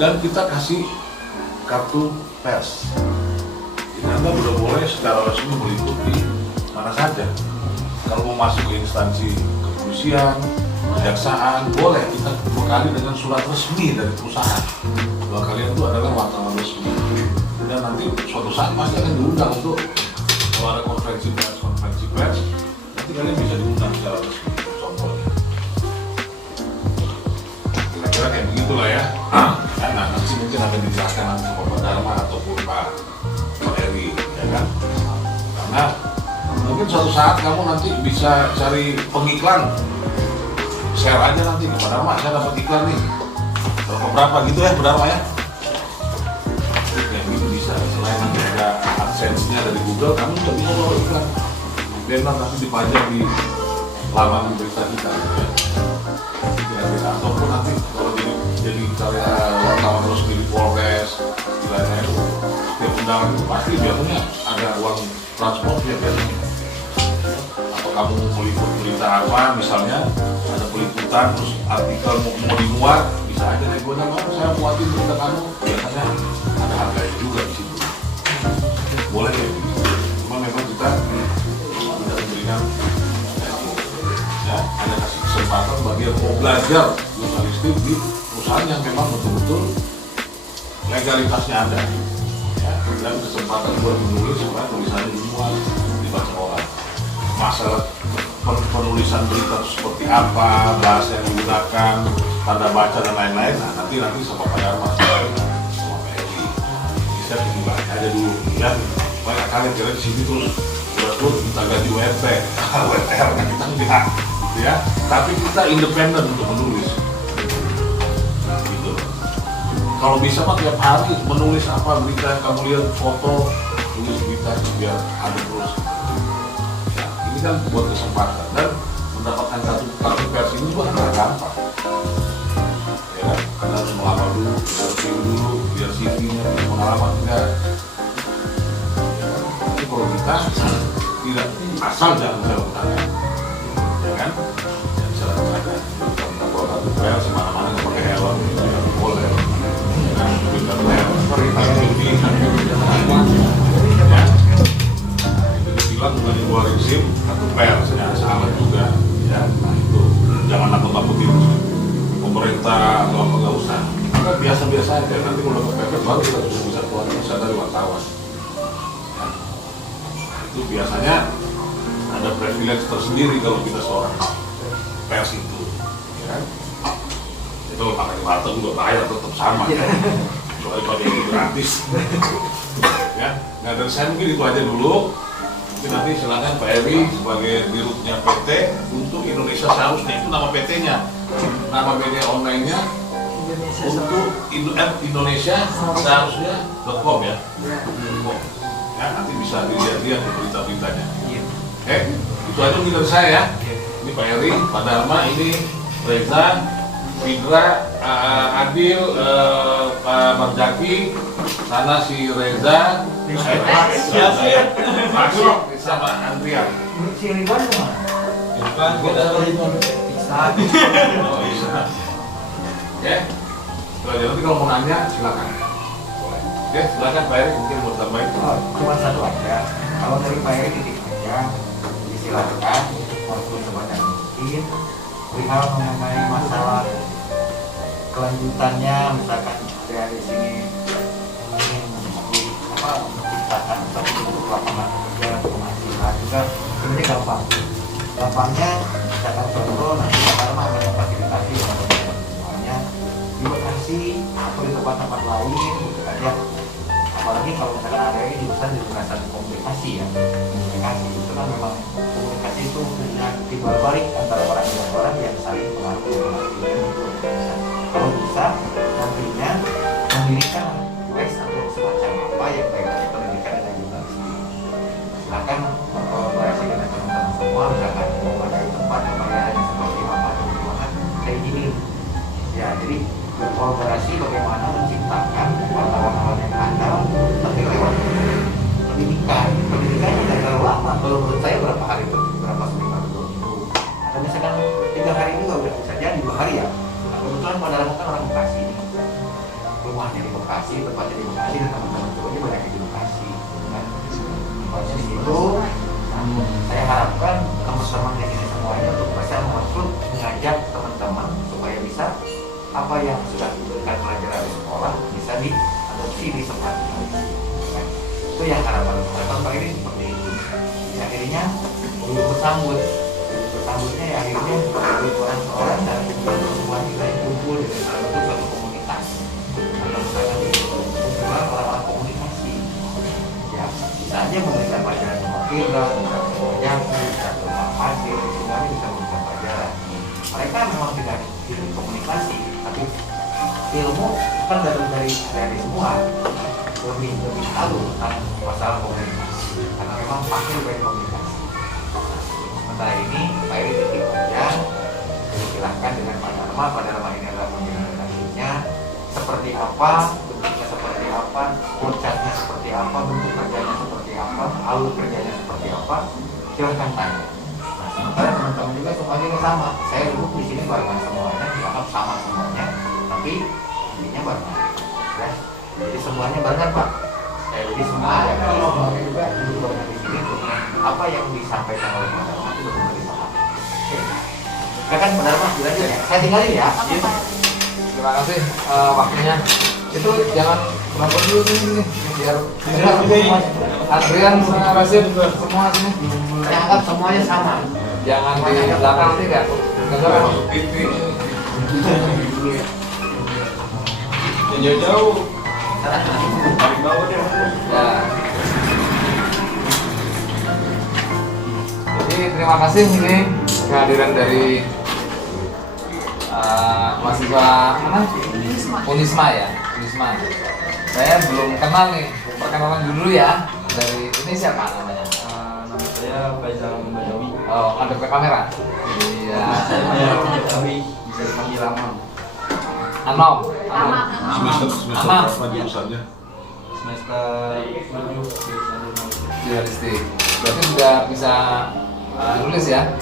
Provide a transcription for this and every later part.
dan kita kasih kartu pers. Jadi Anda sudah boleh secara resmi meliput di mana saja. Kalau mau masuk ke instansi kepolisian, kejaksaan, boleh kita bekali dengan surat resmi dari perusahaan bahwa kalian itu adalah wartawan resmi. Dan nanti suatu saat pasti akan diundang untuk kalau ada konferensi pers, nanti kalian bisa diundang secara resmi. Contohnya, kira-kira kayak begitulah ya. Nah, nanti mungkin akan dijelaskan nanti sama Pak Dharma ataupun Pak Heri, ya kan? Karena mungkin suatu saat kamu nanti bisa cari pengiklan, share aja nanti ke Pak Dharma, saya dapat iklan nih. Berapa gitu ya, berapa ya? Kayak gitu bisa. Selain nanti ada AdSense-nya dari Google, kamu juga bisa bawa iklan. Biar nanti dipajang di laman berita kita, gitu ya. Kira-kira ataupun nanti kalau jadi karya wartawan resmi di Polres, istilahnya itu setiap undangan itu pasti biasanya ada uang transport ya biasanya. Atau kamu meliput berita apa, misalnya ada peliputan terus artikel mau dimuat, bisa aja nih gue nama saya muatin berita kamu, biasanya ada harganya juga di situ. Boleh ya, cuma memang kita tidak memberikan ya, ada kasih kesempatan bagi yang mau belajar jurnalistik di perusahaan yang memang betul-betul legalitasnya ada ya, dan kesempatan buat menulis supaya tulisannya dimuat, dibaca orang. Masalah penulisan berita seperti apa, bahasa yang digunakan, tanda baca dan lain-lain, nah nanti sama Pak Dharma sama Pak Edi. Bisa dimulai aja dulu ya, supaya kalian kira di sini terus kita gaji WP, WTR, nah kita enggak gitu ya, tapi kita independen untuk menulis gitu. Kalau bisa Pak tiap hari menulis apa berita yang kamu lihat, foto, tulis berita biar ada terus. Ya, ini kan buat kesempatan dan mendapatkan kartu pers ini juga nggak gampang. Ya kan, Anda harus melamar dulu, interview dulu, biar CV-nya, pengalaman enggak. Ya, tapi kalau kita tidak asal jangan melakukan, ya kan? Yang bisa ada kita bawa kartu pers semana-mana nggak pakai helm, itu ya boleh. Ya kan, kita helm, itu dibilang bukan ngeluarin SIM, kartu persnya salah juga, ya. Nah itu jangan nakut-nakutin pemerintah atau apa, nggak usah. Maka biasa-biasa aja, nanti kalau kepepet baru kita bisa keluar bisa dari wartawan. Ya. Itu biasanya ada privilege tersendiri kalau kita seorang pers itu, ya kan? Itu pakai warta juga bayar tetap sama, ya. Soalnya kalau itu gratis, ya. Nah dari saya mungkin itu aja dulu. Nanti silakan Pak Eri sebagai dirutnya PT untuk Indonesia seharusnya, itu nama PT-nya, nama media online-nya untuk Indonesia seharusnya.com ya. Ya, nanti bisa dilihat-lihat berita-beritanya. Itu aja mungkin dari saya ya. Ini Pak Eri, Pak Dharma, ini Reza, Fidra, Adil, Pak Marjaki, sana si Reza, Masuk sama Andrian. Si Ridwan kemana? Ridwan, gue ada Ridwan. Bisa. Ya, nanti kalau mau nanya silakan. Oke, silakan Pak Eri mungkin mau tambahin. Cuma satu aja. Kalau dari Pak Eri titik aja, disilakan waktu sebanyak mungkin. Perihal mengenai masalah kelanjutannya, misalkan dari sini ingin menciptakan untuk lapangan kerja, penghasilan juga sebenarnya gampang. Gampangnya misalkan contoh nanti karena akan memfasilitasi teman-teman semuanya di lokasi atau di tempat-tempat lain gitu kan ya. Apalagi kalau misalkan area ini jurusan komunikasi ya, komunikasi itu kan memang komunikasi itu punya timbal balik antara orang dengan orang yang saling pengaruh gitu. Kalau bisa nantinya mendirikan les atau semacam apa yang kaitannya pendidikan dan jurnalistik. Silakan berkolaborasi dengan teman-teman semua, misalkan mau ada tempat pembelajaran seperti apa atau gimana, saya izinin. Ya, jadi berkolaborasi bagaimana menciptakan wartawan yang handal tapi lewat pendidikan. Pendidikan tidak terlalu lama, kalau menurut saya berapa hari itu, berapa seminggu atau 2 minggu. Atau misalkan 3 hari juga udah bisa jadi 2 hari ya. Nah, kebetulan Pak Dharma kan orang Bekasi. rumahnya di Bekasi, tempatnya di Bekasi, dan teman-teman cowoknya banyak di Bekasi. Kan? Tempatnya di situ. Nah, saya harapkan teman-teman di sini semuanya untuk bisa mengajak teman-teman supaya bisa apa yang sudah diberikan pelajaran di sekolah bisa diadopsi di tempat ini. Nah, itu yang harapan Pak ini seperti itu. Akhirnya bersambutnya ya akhirnya ribuan orang dan semuanya kita kumpul di dalam satu komunitas. Atau misalkan itu orang-orang komunikasi. Ya, bisa aja memberikan pelajaran sama kita, bisa sama hasil, semuanya bisa memberikan pelajaran. Mereka memang tidak komunikasi, tapi ilmu kan dari semua lebih tahu tentang masalah komunikasi karena memang pasti dari komunikasi. Sementara ini Pak Eri titip aja, silahkan dengan Pak Dharma ini adalah komunikasinya seperti apa, bentuknya seperti apa, konsepnya seperti apa, bentuk kerjanya seperti apa, alur kerjanya seperti apa, silahkan tanya. Sementara teman-teman juga semuanya ini sama. Saya duduk di sini barengan semuanya, dianggap sama semuanya, tapi intinya barengan. Ya. Jadi semuanya barengan Pak. Jadi semuanya juga duduk barengan di sini untuk apa yang disampaikan oleh Pak Dharma itu benar-benar dipahami. Oke. Ya kan Pak Dharma dilanjut ya. Saya tinggalin ya. Terima kasih waktunya. Itu jangan melapor dulu sini biar Adrian sama Rasid semua sini. Saya anggap semuanya sama. Jangan di belakang sih kan. Jauh-jauh. Ya. Jadi terima kasih ini kehadiran dari mahasiswa mana? Unisma ya, Unisma. Saya belum kenal nih, perkenalan dulu ya. Dari ini siapa namanya? Nama saya Faisal Badawi. Oh, ada ke kamera. Iya. Saya Badawi, bisa dipanggil Amam. Anom. Semester Aman. apa jurusannya? Semester 7 Jurnalistik. Berarti sudah bisa nulis ya?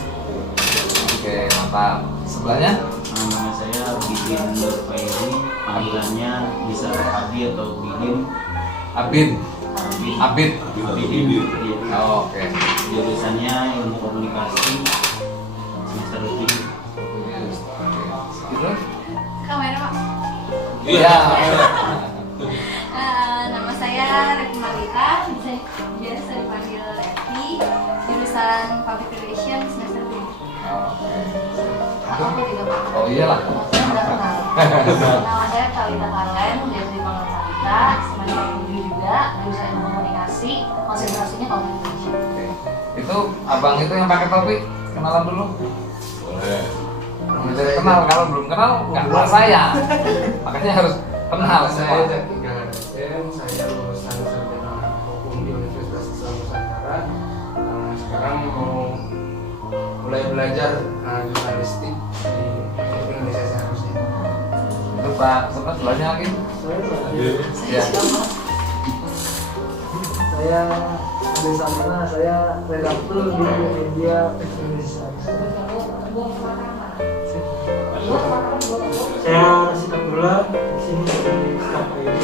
Oke, mantap. Sebelahnya? Nama saya Bidin Nurfairi, panggilannya bisa Abi atau Bidin. Abid. Abid. Abid. Iya. Oh, oke. Jurusannya ilmu komunikasi semester 7. Gitu? Kamera Pak. Iya. Nama saya Revi Marlita, biasa dipanggil Revi, jurusan Public Relations semester 7. Oke. Aku juga Pak. Oh iyalah. Saya udah kenal. Nama saya Talita Karlen, biasa dipanggil Talita, semester 7 juga, jurusan ilmu komunikasi, konsentrasinya communication. Oke. Itu abang itu yang pakai topi, kenalan dulu. Boleh. Bisa kenal, kalau belum kenal nggak kenal saya. Makanya harus kenal semua. Saya Tiga Hussein, saya lulusan sarjana hukum di Universitas Islam Nusantara. Sekarang mau mulai belajar jurnalistik di Indonesia seharusnya. Itu Pak, sebelahnya lagi. Ya. Saya Ade Samana, saya redaktur di media Indonesia. Saya Rasid Abdullah, di sini sebagai staf ID.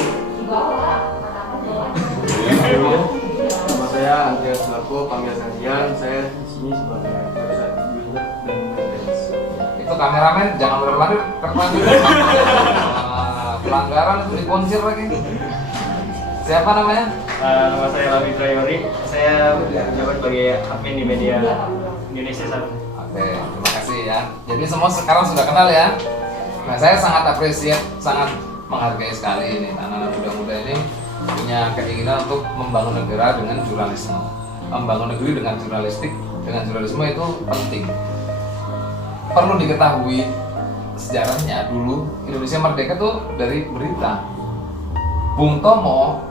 Nama saya Andreas Larko, panggil Sandian. Saya di sini sebagai perusahaan user dan maintenance. Itu kameramen jangan berlari terlanjur. Pelanggaran itu dikonsir lagi. Siapa namanya? Nama saya Lavi Trayori, saya menjabat sebagai admin di media Indonesia 1. Oke, terima kasih ya. Jadi semua sekarang sudah kenal ya. Nah, saya sangat apresiat, sangat menghargai sekali ini anak-anak muda-muda ini punya keinginan untuk membangun negara dengan jurnalisme. Membangun negeri dengan jurnalistik, dengan jurnalisme itu penting. Perlu diketahui sejarahnya dulu Indonesia merdeka tuh dari berita. Bung Tomo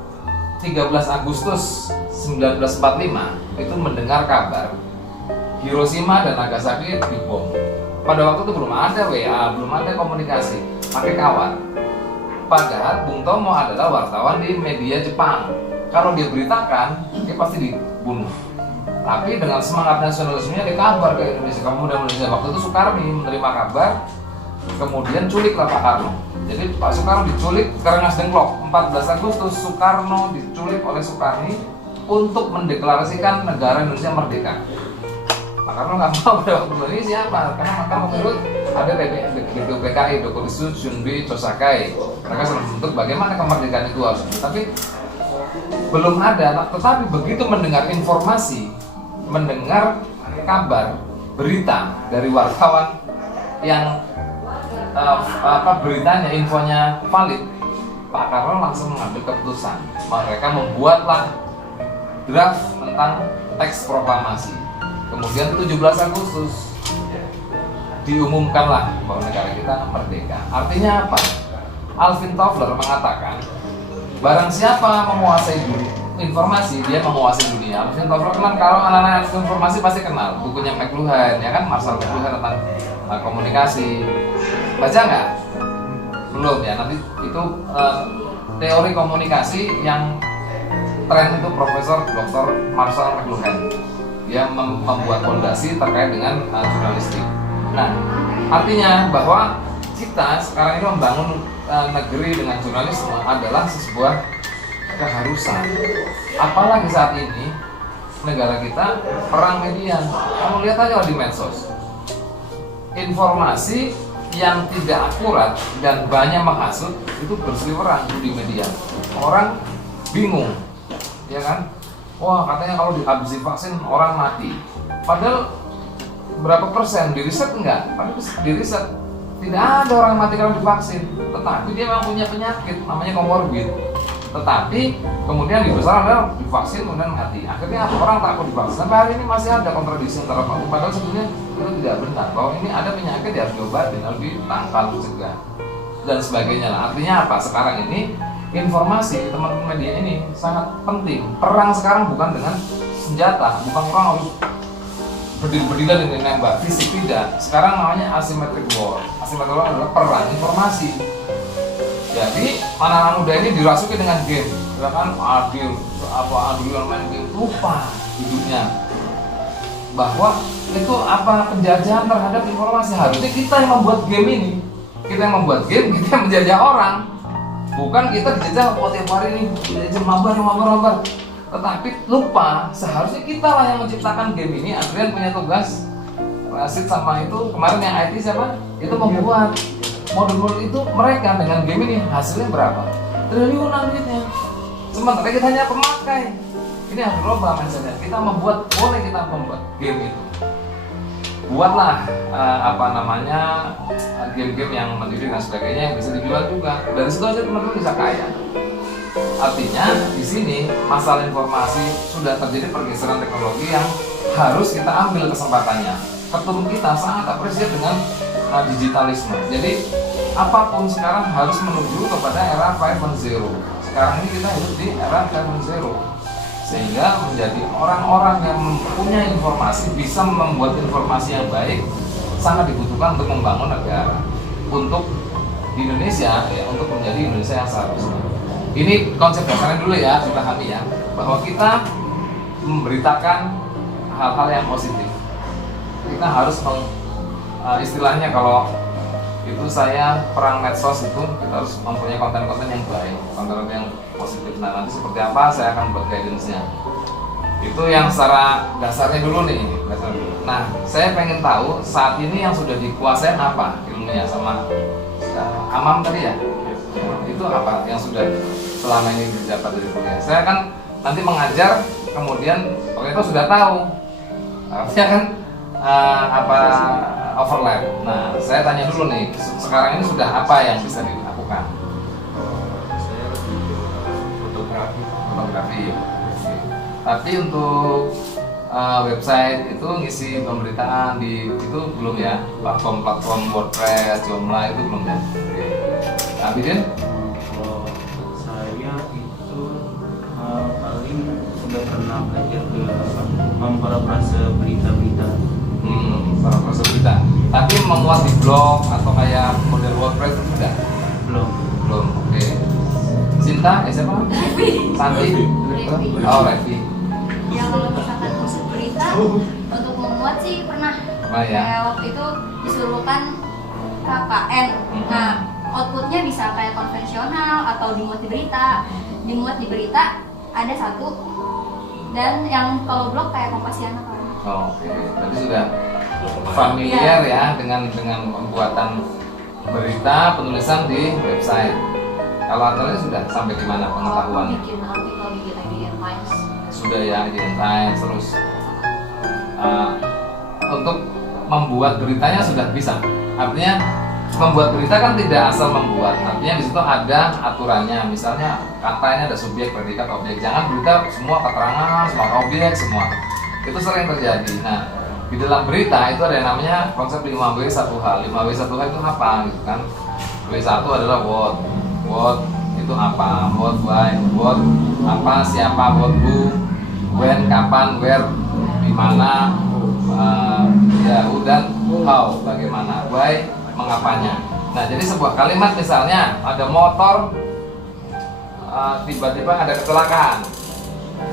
13 Agustus 1945 itu mendengar kabar Hiroshima dan Nagasaki dibom. Pada waktu itu belum ada WA, belum ada komunikasi, pakai kawan. Padahal Bung Tomo adalah wartawan di media Jepang. Kalau dia beritakan, dia pasti dibunuh. Tapi dengan semangat nasionalismenya dia kabar ke Indonesia, kamu muda Indonesia. Waktu itu Sukarni menerima kabar kemudian culiklah Pak Karno. Jadi Pak Soekarno diculik ke Rengas Dengklok 14 Agustus. Soekarno diculik oleh Soekarni untuk mendeklarasikan negara Indonesia merdeka. Pak Karno nggak mau pada waktu ini siapa? Karena maka menurut ada DPKI, Dokudisu Shunbi Chosakai. Mereka sudah membentuk bagaimana kemerdekaan itu harus. Tapi belum ada. Tetapi begitu mendengar informasi, mendengar kabar, berita dari wartawan yang beritanya, infonya valid, Pak Karno langsung mengambil keputusan. Mereka membuatlah draft tentang teks proklamasi. Kemudian 17 Agustus diumumkanlah bahwa negara kita merdeka. Artinya apa? Alvin Toffler mengatakan barang siapa menguasai informasi, dia menguasai dunia. Alvin Toffler kan, kalau anak-anak informasi pasti kenal bukunya McLuhan, ya kan, Marshall McLuhan tentang komunikasi. Baca nggak? Belum ya, nanti itu teori komunikasi yang tren itu Profesor Dr. Marshall McLuhan. Dia membuat fondasi terkait dengan jurnalistik. Nah, artinya bahwa kita sekarang ini membangun negeri dengan jurnalisme adalah sebuah keharusan. Apalagi saat ini negara kita perang media. Kamu lihat aja di medsos, informasi yang tidak akurat dan banyak menghasut itu berseliweran di media. Orang bingung, ya kan? Wah, katanya kalau habis divaksin orang mati. Padahal berapa persen diriset enggak? Padahal diriset tidak ada orang mati kalau divaksin. Tetapi dia memang punya penyakit namanya komorbid. Tetapi kemudian dibesar adalah divaksin kemudian mati. Akhirnya orang takut divaksin. Sampai hari ini masih ada kontradiksi antara padahal sebenarnya itu tidak benar, bahwa ini ada penyakit ya harus diobatin, harus ditangkal, dicegah dan sebagainya lah. Artinya apa? Sekarang ini informasi teman-teman media ini sangat penting. Perang sekarang bukan dengan senjata, bukan orang harus berdiri-berdiri dengan nembak fisik, tidak. Sekarang namanya asymmetric war. Asymmetric war adalah perang informasi. Jadi anak-anak muda ini dirasuki dengan game, ya kan, adil main game, lupa hidupnya bahwa itu apa, penjajahan terhadap informasi. Harusnya kita yang membuat game ini, kita yang membuat game, kita yang menjajah orang, bukan kita dijajah tiap hari ini dijajah mabar. Tetapi lupa seharusnya kita lah yang menciptakan game ini. Adrian punya tugas, Rasid sama itu kemarin yang IT siapa? Itu membuat modul-modul itu. Mereka dengan game ini hasilnya berapa? Triliunan duitnya. Sementara kita hanya pemakai. Ini harus berubah mindsetnya. Kita membuat, boleh kita membuat game itu. Buatlah game-game yang mendidik dan sebagainya yang bisa dijual juga. Dari situ aja teman-teman bisa kaya. Artinya di sini masalah informasi sudah terjadi pergeseran teknologi yang harus kita ambil kesempatannya. Ketum kita sangat apresiasi dengan digitalisme. Jadi apapun sekarang harus menuju kepada era 5.0. Sekarang ini kita hidup di era 5.0. Sehingga menjadi orang-orang yang mempunyai informasi, bisa membuat informasi yang baik, sangat dibutuhkan untuk membangun negara. Untuk di Indonesia, ya, untuk menjadi Indonesia yang seharusnya. Ini konsep dasarnya dulu ya, dipahami ya, bahwa kita memberitakan hal-hal yang positif. Kita harus istilahnya kalau itu saya perang medsos itu, kita harus mempunyai konten-konten yang baik, konten yang positif. Nah, nanti seperti apa saya akan buat guidance-nya. Itu yang secara dasarnya dulu nih, Nah, saya pengen tahu saat ini yang sudah dikuasain apa ilmunya sama Amam tadi ya? Itu apa yang sudah selama ini didapat dari kuliah? Saya kan nanti mengajar, kemudian ternyata sudah tahu. Artinya kan overlap. Nah, saya tanya dulu nih, sekarang ini sudah apa yang bisa dilakukan? Saya lebih ke Fotografi. Tapi untuk website itu ngisi pemberitaan di itu belum ya? Platform WordPress, Joomla itu belum ya? Oke. Abidin? Kalau saya itu paling sudah pernah belajar ke memparafrase berita-berita. Parafrase berita. Tapi memuat di blog atau kayak model WordPress itu sudah? Belum. Oke. Sinta, siapa? Santi? Oh, Revi. Yang kalau misalkan musik berita untuk memuat sih pernah. Ya. Kayak waktu itu disuruhkan KKN. Nah, outputnya bisa kayak konvensional atau dimuat di berita. Dimuat di berita ada satu, dan yang kalau blog kayak Kompasiana kan. Oke, berarti sudah familiar ya dengan pembuatan berita penulisan di website. Kalau Antonia sudah sampai di mana Kalau aku pengetahuan? bikin artikel di Radiant Times. Sudah ya di Times, terus untuk membuat beritanya sudah bisa. Artinya membuat berita kan tidak asal membuat, artinya di situ ada aturannya. Misalnya katanya ada subjek, predikat, objek. Jangan berita semua keterangan, semua objek, semua. Itu sering terjadi. Nah, di dalam berita itu ada yang namanya konsep 5W1H. 5W1H itu apa gitu kan? W1 adalah what itu apa, what, why, what apa, siapa, what, who, when, kapan, where, di mana, ya, who, dan how, bagaimana, why, mengapanya. Nah, jadi sebuah kalimat misalnya ada motor tiba-tiba ada kecelakaan,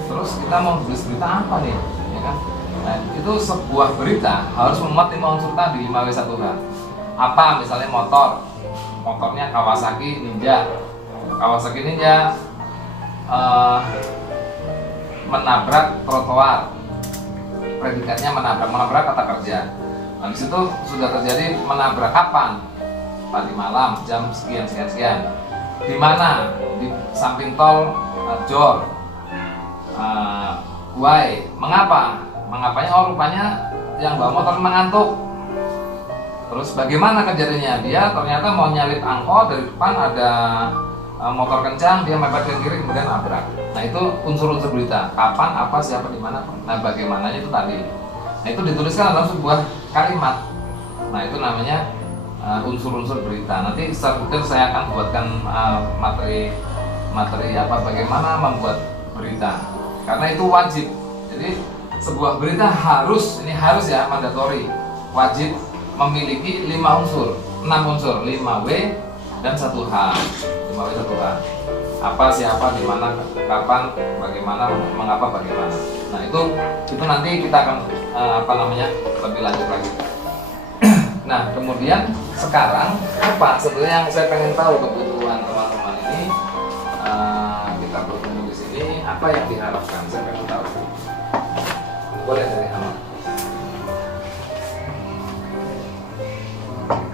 terus kita mau tulis berita apa nih, ya kan? Nah, itu sebuah berita harus memuat 5 unsur tadi, 5W1H. Apa misalnya motornya Kawasaki Ninja. Kawasaki Ninja menabrak trotoar. Predikatnya menabrak kata kerja. Nah, di situ sudah terjadi menabrak kapan? Tadi malam jam sekian. Di mana? Di samping tol Jor. Why? Mengapa? Mengapanya? Oh, rupanya yang bawa motor mengantuk. Terus bagaimana kejadiannya? Dia ternyata mau nyalip angkot, dari depan ada motor kencang, dia mepet ke kiri kemudian nabrak. Nah, itu unsur-unsur berita. Kapan, apa, siapa, di mana. Nah, bagaimananya itu tadi. Nah, itu dituliskan dalam sebuah kalimat. Nah, itu namanya unsur-unsur berita. Nanti secara detail saya akan buatkan materi apa bagaimana membuat berita. Karena itu wajib. Jadi sebuah berita harus ya mandatori, wajib memiliki 5 unsur, 6 unsur, 5W dan 1H. 5W 1H. Apa, siapa, di mana, kapan, bagaimana, mengapa, bagaimana. Nah, itu nanti kita akan lebih lanjut lagi. Nah, kemudian sekarang apa sebenarnya yang saya pengen tahu kebutuhan teman-teman ini, kita bertemu di sini, apa yang diharapkan? Saya pengen tahu. Boleh dari Ahmad.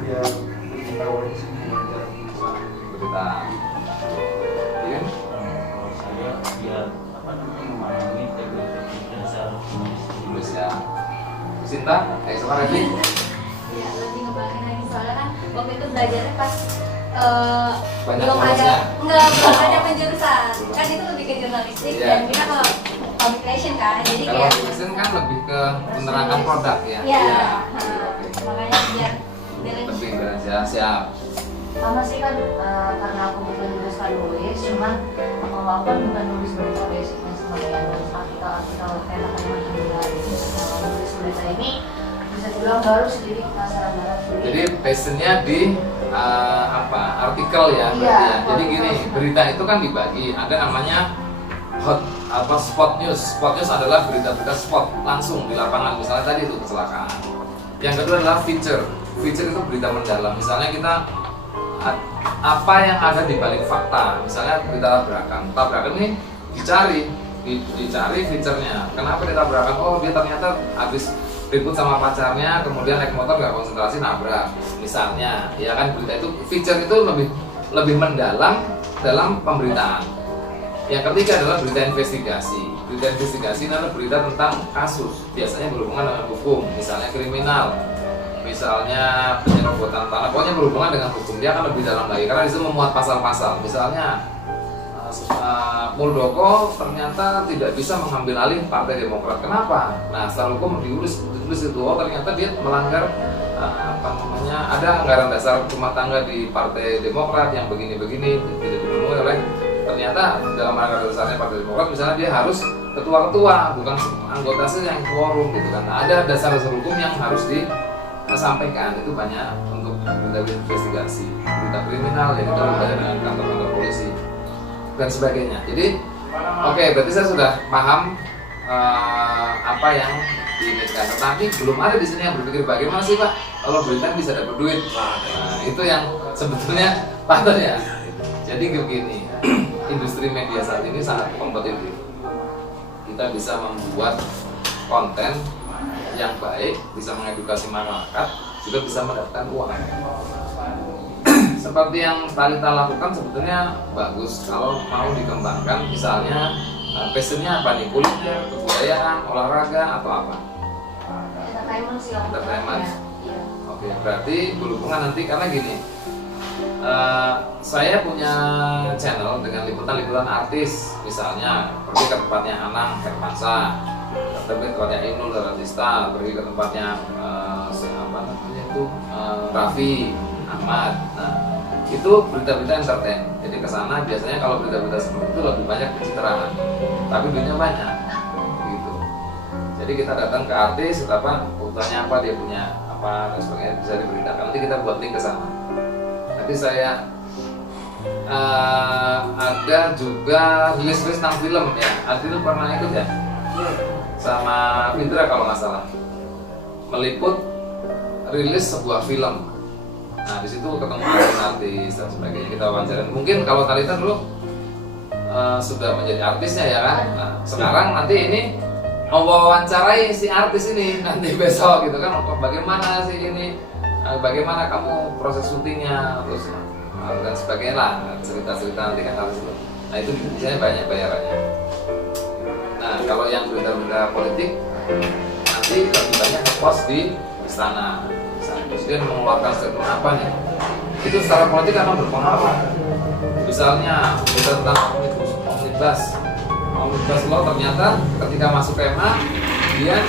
Biar tahu di sini Berita. Iya. Kalau saya biar memahami teknik dasar Tulis ya. Sinta, sama Revi. Ya, lebih ngebangin lagi soalnya kan waktu itu belajarnya pas Banyak belum bonusnya. belum ada penjurusan. Kan itu lebih ke jurnalistik Iya. dan kita ke public relation kan. Jadi Kalau kayak tulisan kan lebih ke penerangan produk ya. Iya. Oke. Makanya biar Lebih belajar siap. sama sih kan karena aku bukan nulis, cuman kalau aku kan bukan nulis berita basicnya sebagai artikel kayak kalimat kalau nulis berita ini bisa dibilang baru sedikit masalah barat. Jadi passionnya di artikel ya, berarti Iya, ya. Jadi gini, artikel. berita itu kan dibagi. Ada namanya spot news. Spot news adalah berita-berita spot langsung di lapangan. Misalnya tadi itu kecelakaan. Yang kedua adalah feature. Feature itu berita mendalam. Misalnya kita apa yang ada di balik fakta. Misalnya berita tabrakan. Tabrakan ini dicari feature-nya. Kenapa ditabrakan? Oh, dia ternyata habis ribut sama pacarnya, kemudian naik motor nggak konsentrasi nabrak. Misalnya, ya kan berita itu feature itu lebih mendalam dalam pemberitaan. Yang ketiga adalah berita investigasi. Berita investigasi adalah berita tentang kasus, biasanya berhubungan dengan hukum, misalnya kriminal, misalnya penyerobotan tanah, pokoknya berhubungan dengan hukum. Dia akan lebih dalam lagi karena disitu memuat pasal-pasal. Misalnya Muldoko ternyata tidak bisa mengambil alih Partai Demokrat. Kenapa? Nah, secara hukum ditulis itu, oh ternyata dia melanggar ada anggaran dasar rumah tangga di Partai Demokrat yang begini-begini tidak dipenuhi oleh, ternyata dalam anggaran dasarnya Partai Demokrat misalnya dia harus ketua-ketua, bukan anggota saja yang quorum gitu kan. Nah, ada dasar-dasar hukum yang harus disampaikan. Itu banyak untuk berita investigasi, berita kriminal yang kita belajar dengan kantor-kantor polisi dan sebagainya. Jadi oke, berarti saya sudah paham apa yang diimage-kan. Tetapi belum ada di sini yang berpikir bagaimana sih Pak kalau berita bisa dapat duit. Nah, itu yang sebetulnya patut ya. Jadi begini, industri media saat ini sangat kompetitif. Kita bisa membuat konten yang baik, bisa mengedukasi masyarakat, juga bisa mendapatkan uang. Seperti yang Talita lakukan sebetulnya bagus kalau mau dikembangkan, misalnya passionnya apa nih, kuliner, kebudayaan, olahraga atau apa? Entertainment sih om. Entertainment. Iya. Oke, berarti berhubungan nanti karena gini, saya punya channel dengan liputan-liputan artis, misalnya pergi ke tempatnya Anang Hermansyah, pergi ke tempatnya Inul Daratista, pergi ke tempatnya siapa namanya itu Raffi Ahmad. Nah, itu berita-berita entertain. Jadi kesana biasanya kalau berita-berita seperti itu lebih banyak pencitraan, tapi duitnya banyak, gitu. Jadi kita datang ke artis, apa kebutuhannya apa, dia punya apa dan sebagainya bisa diberitakan. Nanti kita buat link ke sana. Nanti saya ada juga rilis tentang film ya. Adil pernah ikut ya? Sama Findra kalau nggak salah, meliput rilis sebuah film. Nah di situ ketemu artis dan sebagainya, kita wawancarin. Mungkin kalau Talita dulu sudah menjadi artisnya ya kan. Nah sekarang nanti ini mewawancarai si artis ini nanti besok gitu kan, bagaimana sih ini, bagaimana kamu proses syutingnya, terus dan sebagainya lah, cerita-cerita nanti kan harus itu. Nah itu biasanya banyak bayarannya. Nah kalau yang berita-berita politik nanti lebih banyak ngepost di istana. Misalnya presiden mengeluarkan statement apa nih, itu secara politik akan berpengaruh. Misalnya berita tentang omnibus law ternyata ketika masuk KMA dia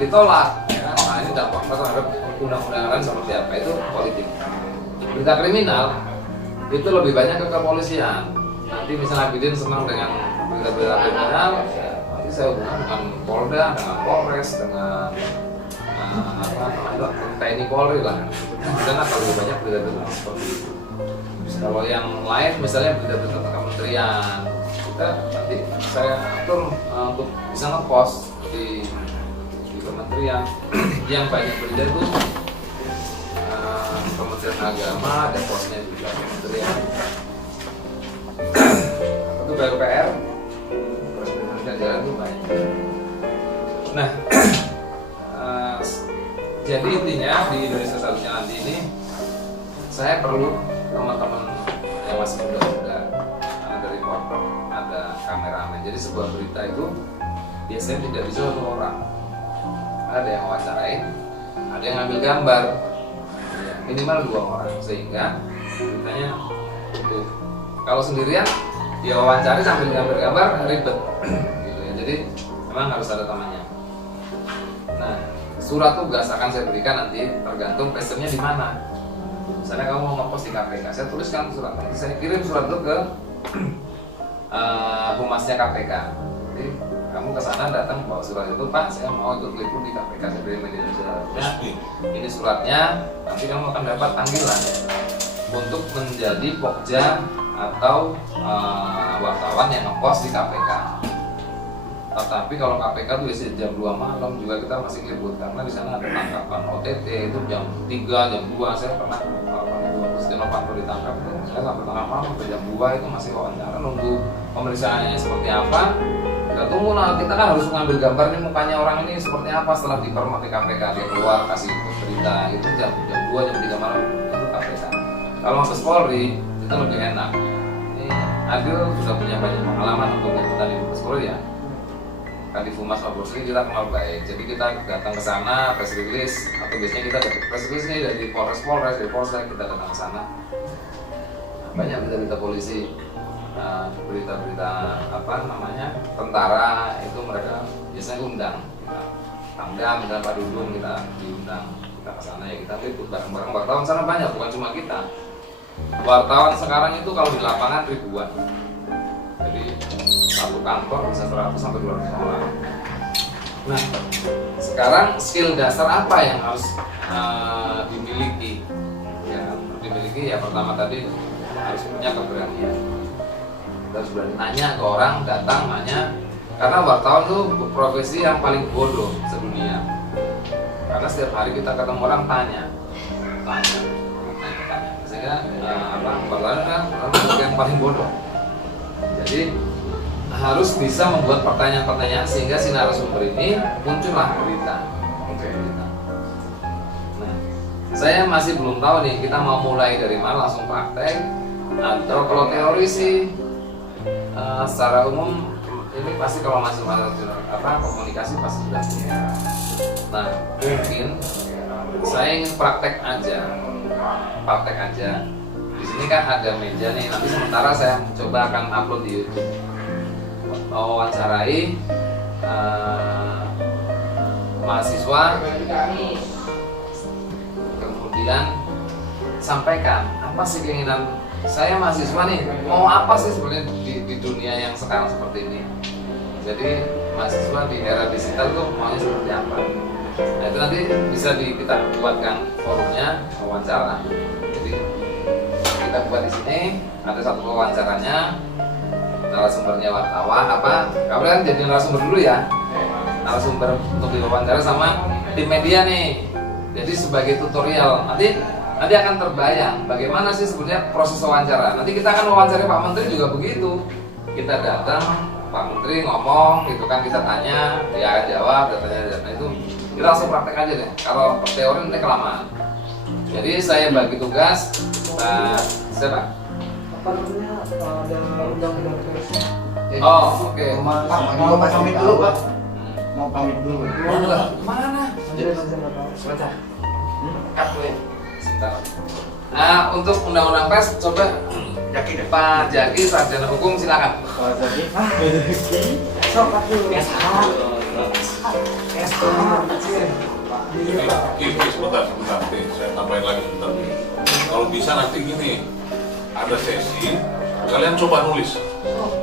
ditolak, ya kan? Nah ini dampaknya terhadap undang-undang lain seperti apa, itu politik. Berita kriminal itu lebih banyak ke kepolisian. Nanti misalnya Bidin senang dengan berita-berita kriminal, ya, nanti saya hubungan dengan Polda, dengan Polres, dengan TNI Polri lah. Karena kalau lebih banyak berita-berita seperti itu. Kalau yang lain misalnya berita-berita tentang kementerian, kita nanti saya atur untuk bisa ngepost di kementerian yang banyak berita itu Kementerian Agama, ada postnya juga kementerian itu PUPR, Presiden Jalan itu banyak. Nah jadi intinya di Indonesia Satunya nanti ini saya perlu teman-teman yang masih muda-muda, ada reporter, ada kameramen. Jadi sebuah berita itu biasanya tidak bisa satu orang, ada yang wawancarain, ada yang ngambil gambar, ya, minimal 2 orang, sehingga beritanya utuh. Kalau sendirian dia wawancari sambil gambar-gambar ribet gitu ya. Jadi memang harus ada temannya. Nah surat tugas akan saya berikan nanti tergantung passionnya di mana. Misalnya kamu mau ngepost di KPK, saya tuliskan surat, nanti saya kirim surat itu ke humasnya KPK. Jadi kamu ke sana datang bawa surat itu, Pak, saya mau ikut liput di KPK, saya beri media sosialnya. Ini suratnya, nanti kamu akan dapat panggilan untuk menjadi pokja atau wartawan yang ngepost di KPK. Tetapi kalau KPK itu biasanya jam 2 malam juga kita masih liput karena di sana ada tangkapan OTT itu jam 3, jam 2. Saya pernah Presiden Novanto ditangkap itu, saya sampai tengah malam sampai jam 2 itu masih wawancara nunggu pemeriksaannya seperti apa. Kita tunggu lah, kita kan harus ngambil gambar nih mukanya orang ini seperti apa setelah dipermati KPK, dia keluar kasih berita itu jam 2, jam 3 malam itu KPK. Kalau Mabes Polri itu lebih enak. Ini Adil sudah punya banyak pengalaman untuk liputan di Mabes Polri ya. Kadif Humas Mabes Polri kita kenal baik, jadi kita datang ke sana press release atau biasanya kita dapat press release nih dari Polres, dari Polsek, kita datang ke sana. Banyak berita-berita polisi, berita-berita apa namanya tentara itu mereka biasanya undang kita. Pangdam dan Pak Dudung kita diundang, kita ke sana ya, kita liput bareng-bareng. Wartawan sana banyak, bukan cuma kita. Wartawan sekarang itu kalau di lapangan ribuan. Jadi satu kantor bisa 100 sampai 200 orang. Nah, sekarang skill dasar apa yang harus dimiliki? Ya, dimiliki ya pertama tadi harus punya keberanian. Kita harus berani nanya ke orang, datang nanya, Karena wartawan tuh profesi yang paling bodoh sedunia. Karena setiap hari kita ketemu orang tanya. Sehingga wartawan kan yang paling bodoh. Jadi harus bisa membuat pertanyaan-pertanyaan sehingga si narasumber ini muncullah berita. Nah, saya masih belum tahu nih kita mau mulai dari mana, langsung praktek atau kalau teori sih secara umum ini pasti kalau masih komunikasi pasti sudah punya. Nah, mungkin saya ingin praktek aja. Di sini kan ada meja nih. Nanti sementara saya coba akan upload di YouTube. Wawancarai mahasiswa, kemudian sampaikan apa sih keinginan saya mahasiswa nih, mau apa sih sebenarnya di dunia yang sekarang seperti ini. Jadi mahasiswa di era digital tuh maunya seperti apa. Nah itu nanti bisa kita buatkan forumnya wawancara. Jadi kita buat di sini ada satu wawancaranya, narasumbernya wartawan kamu kan jadi narasumber dulu ya, narasumber untuk diwawancara sama tim media nih. Jadi sebagai tutorial nanti akan terbayang bagaimana sih sebenarnya proses wawancara. Nanti kita akan wawancara Pak Menteri juga begitu. Kita datang, Pak Menteri ngomong gitu kan, kita tanya, dia akan jawab, datanya itu kita langsung praktek aja deh. Kalau teori nanti kelamaan. Jadi saya bagi tugas, siapa? Apa namanya, ada undang-undang pers. Oh, oke. Mau pamit dulu, Pak. Mau pamit dulu. Mana? Sebentar. Sebentar. Nah, untuk undang-undang pers coba Jaki deh. Pak Jaki, sarjana hukum, silakan. Sok aku. Jadi sebentar, saya tambahin lagi sebentar. Kalau bisa nanti gini, ada sesi, kalian coba nulis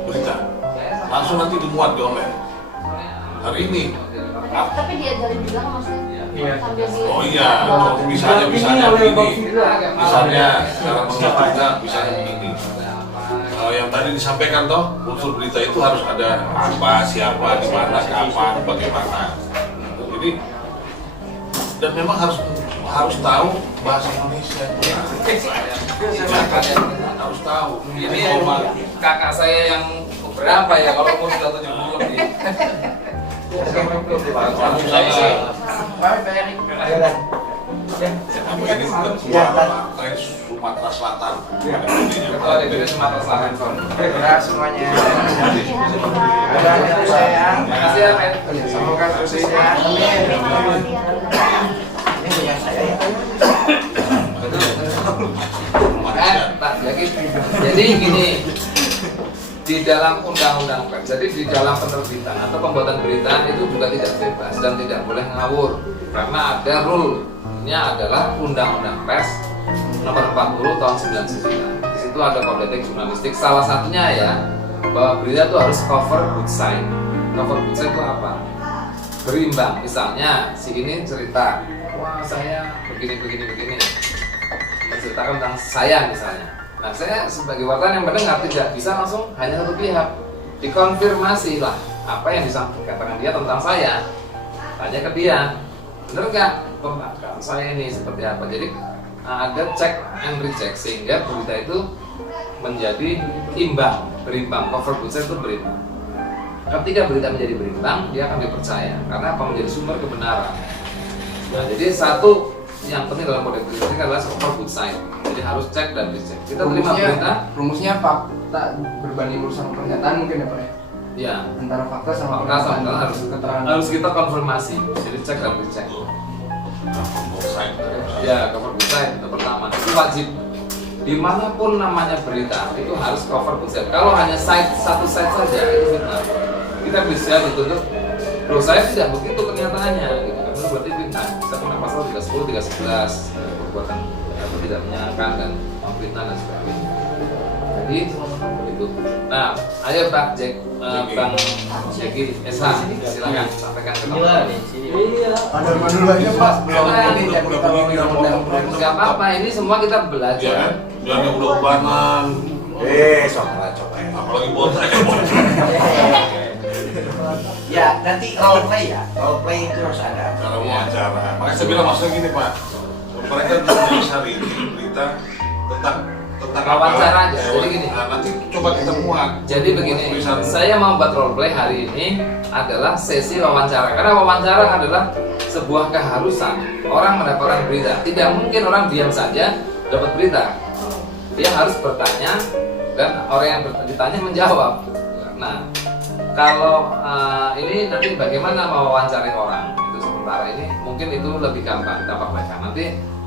berita, langsung nanti dimuat di online. Hari ini. Tapi diajarin juga nggak maksudnya? Iya. Sambil di Oh iya, misalnya begini, misalnya cara mengertinya misalnya begini. Yang tadi disampaikan toh, unsur berita itu harus ada apa, siapa, di mana, kapan, bagaimana. Jadi dan memang harus tahu bahasa Indonesia. Harus tahu. Ini kakak saya yang berapa ya kalau umur sudah 70 lebih. Ini bukan Sumatera Selatan. Ketua DPD Sumatera Selatan. Dadah semuanya. Terima kasih ya, Men. Semoga sukses ya. Ini punya saya ya. Pak Jaki. Jadi gini, di dalam undang-undang pers, jadi di dalam penerbitan atau pembuatan berita itu juga tidak bebas dan tidak boleh ngawur karena ada rule-nya adalah Undang-Undang Pers nomor 40 tahun 99. Di situ ada kode etik jurnalistik. Salah satunya ya bahwa berita itu harus cover good side. Cover good side itu apa? Berimbang. Misalnya si ini cerita, wah saya begini. Menceritakan tentang saya misalnya. Nah saya sebagai wartawan yang mendengar tidak bisa langsung hanya satu pihak. Dikonfirmasi lah apa yang disampaikan dia tentang saya. Tanya ke dia, bener nggak pembakaran saya ini seperti apa? Jadi ada check and recheck sehingga berita itu menjadi berimbang. Cover good side itu berimbang. Ketika berita menjadi berimbang, dia akan dipercaya karena apa? Menjadi sumber kebenaran. Nah, jadi satu yang penting dalam kode etik adalah cover good side. Jadi harus cek dan dicek. Kita terima berita. Rumusnya fakta berbanding lurus sama pernyataan mungkin ya Pak ya? Ya. Antara fakta sama Fakta pernyataan sama keterangan. harus kita konfirmasi. Jadi cek dan dicek. Ya, cover good side itu pertama. Itu wajib. Dimanapun namanya berita itu harus cover good side. Kalau hanya satu side saja itu fitnah. Kita bisa dituntut. Loh saya tidak begitu kenyataannya. Gitu. Karena berarti fitnah. Bisa kena pasal 310, 311 perbuatan atau tidak menyenangkan dan memfitnah dan sebagainya. Jadi itu. Nah, ayo Pak Bang Jaki SH silakan sampaikan ke teman. Iya. Ada dulu aja Pak. Belum ini jadi kalau undang-undang. Gak apa-apa, ini semua kita belajar. Jangan yang udah ubanan. Coba. Apalagi botak. Ya nanti role play ya, role play itu harus ada. Cara wawancara. Makanya saya bilang maksudnya gini Pak, mereka bisa hari ini berita tentang wawancara aja. Ya, Jadi gini. nah, nanti coba kita muat. Jadi begini, Tulisan. saya mau buat role play hari ini adalah sesi wawancara. Karena wawancara adalah sebuah keharusan orang mendapatkan berita. Tidak mungkin orang diam saja dapat berita. Dia harus bertanya dan orang yang ditanya menjawab. Nah, kalau ini nanti bagaimana mewawancarai orang itu sementara ini mungkin itu lebih gampang kita praktekkan. Nanti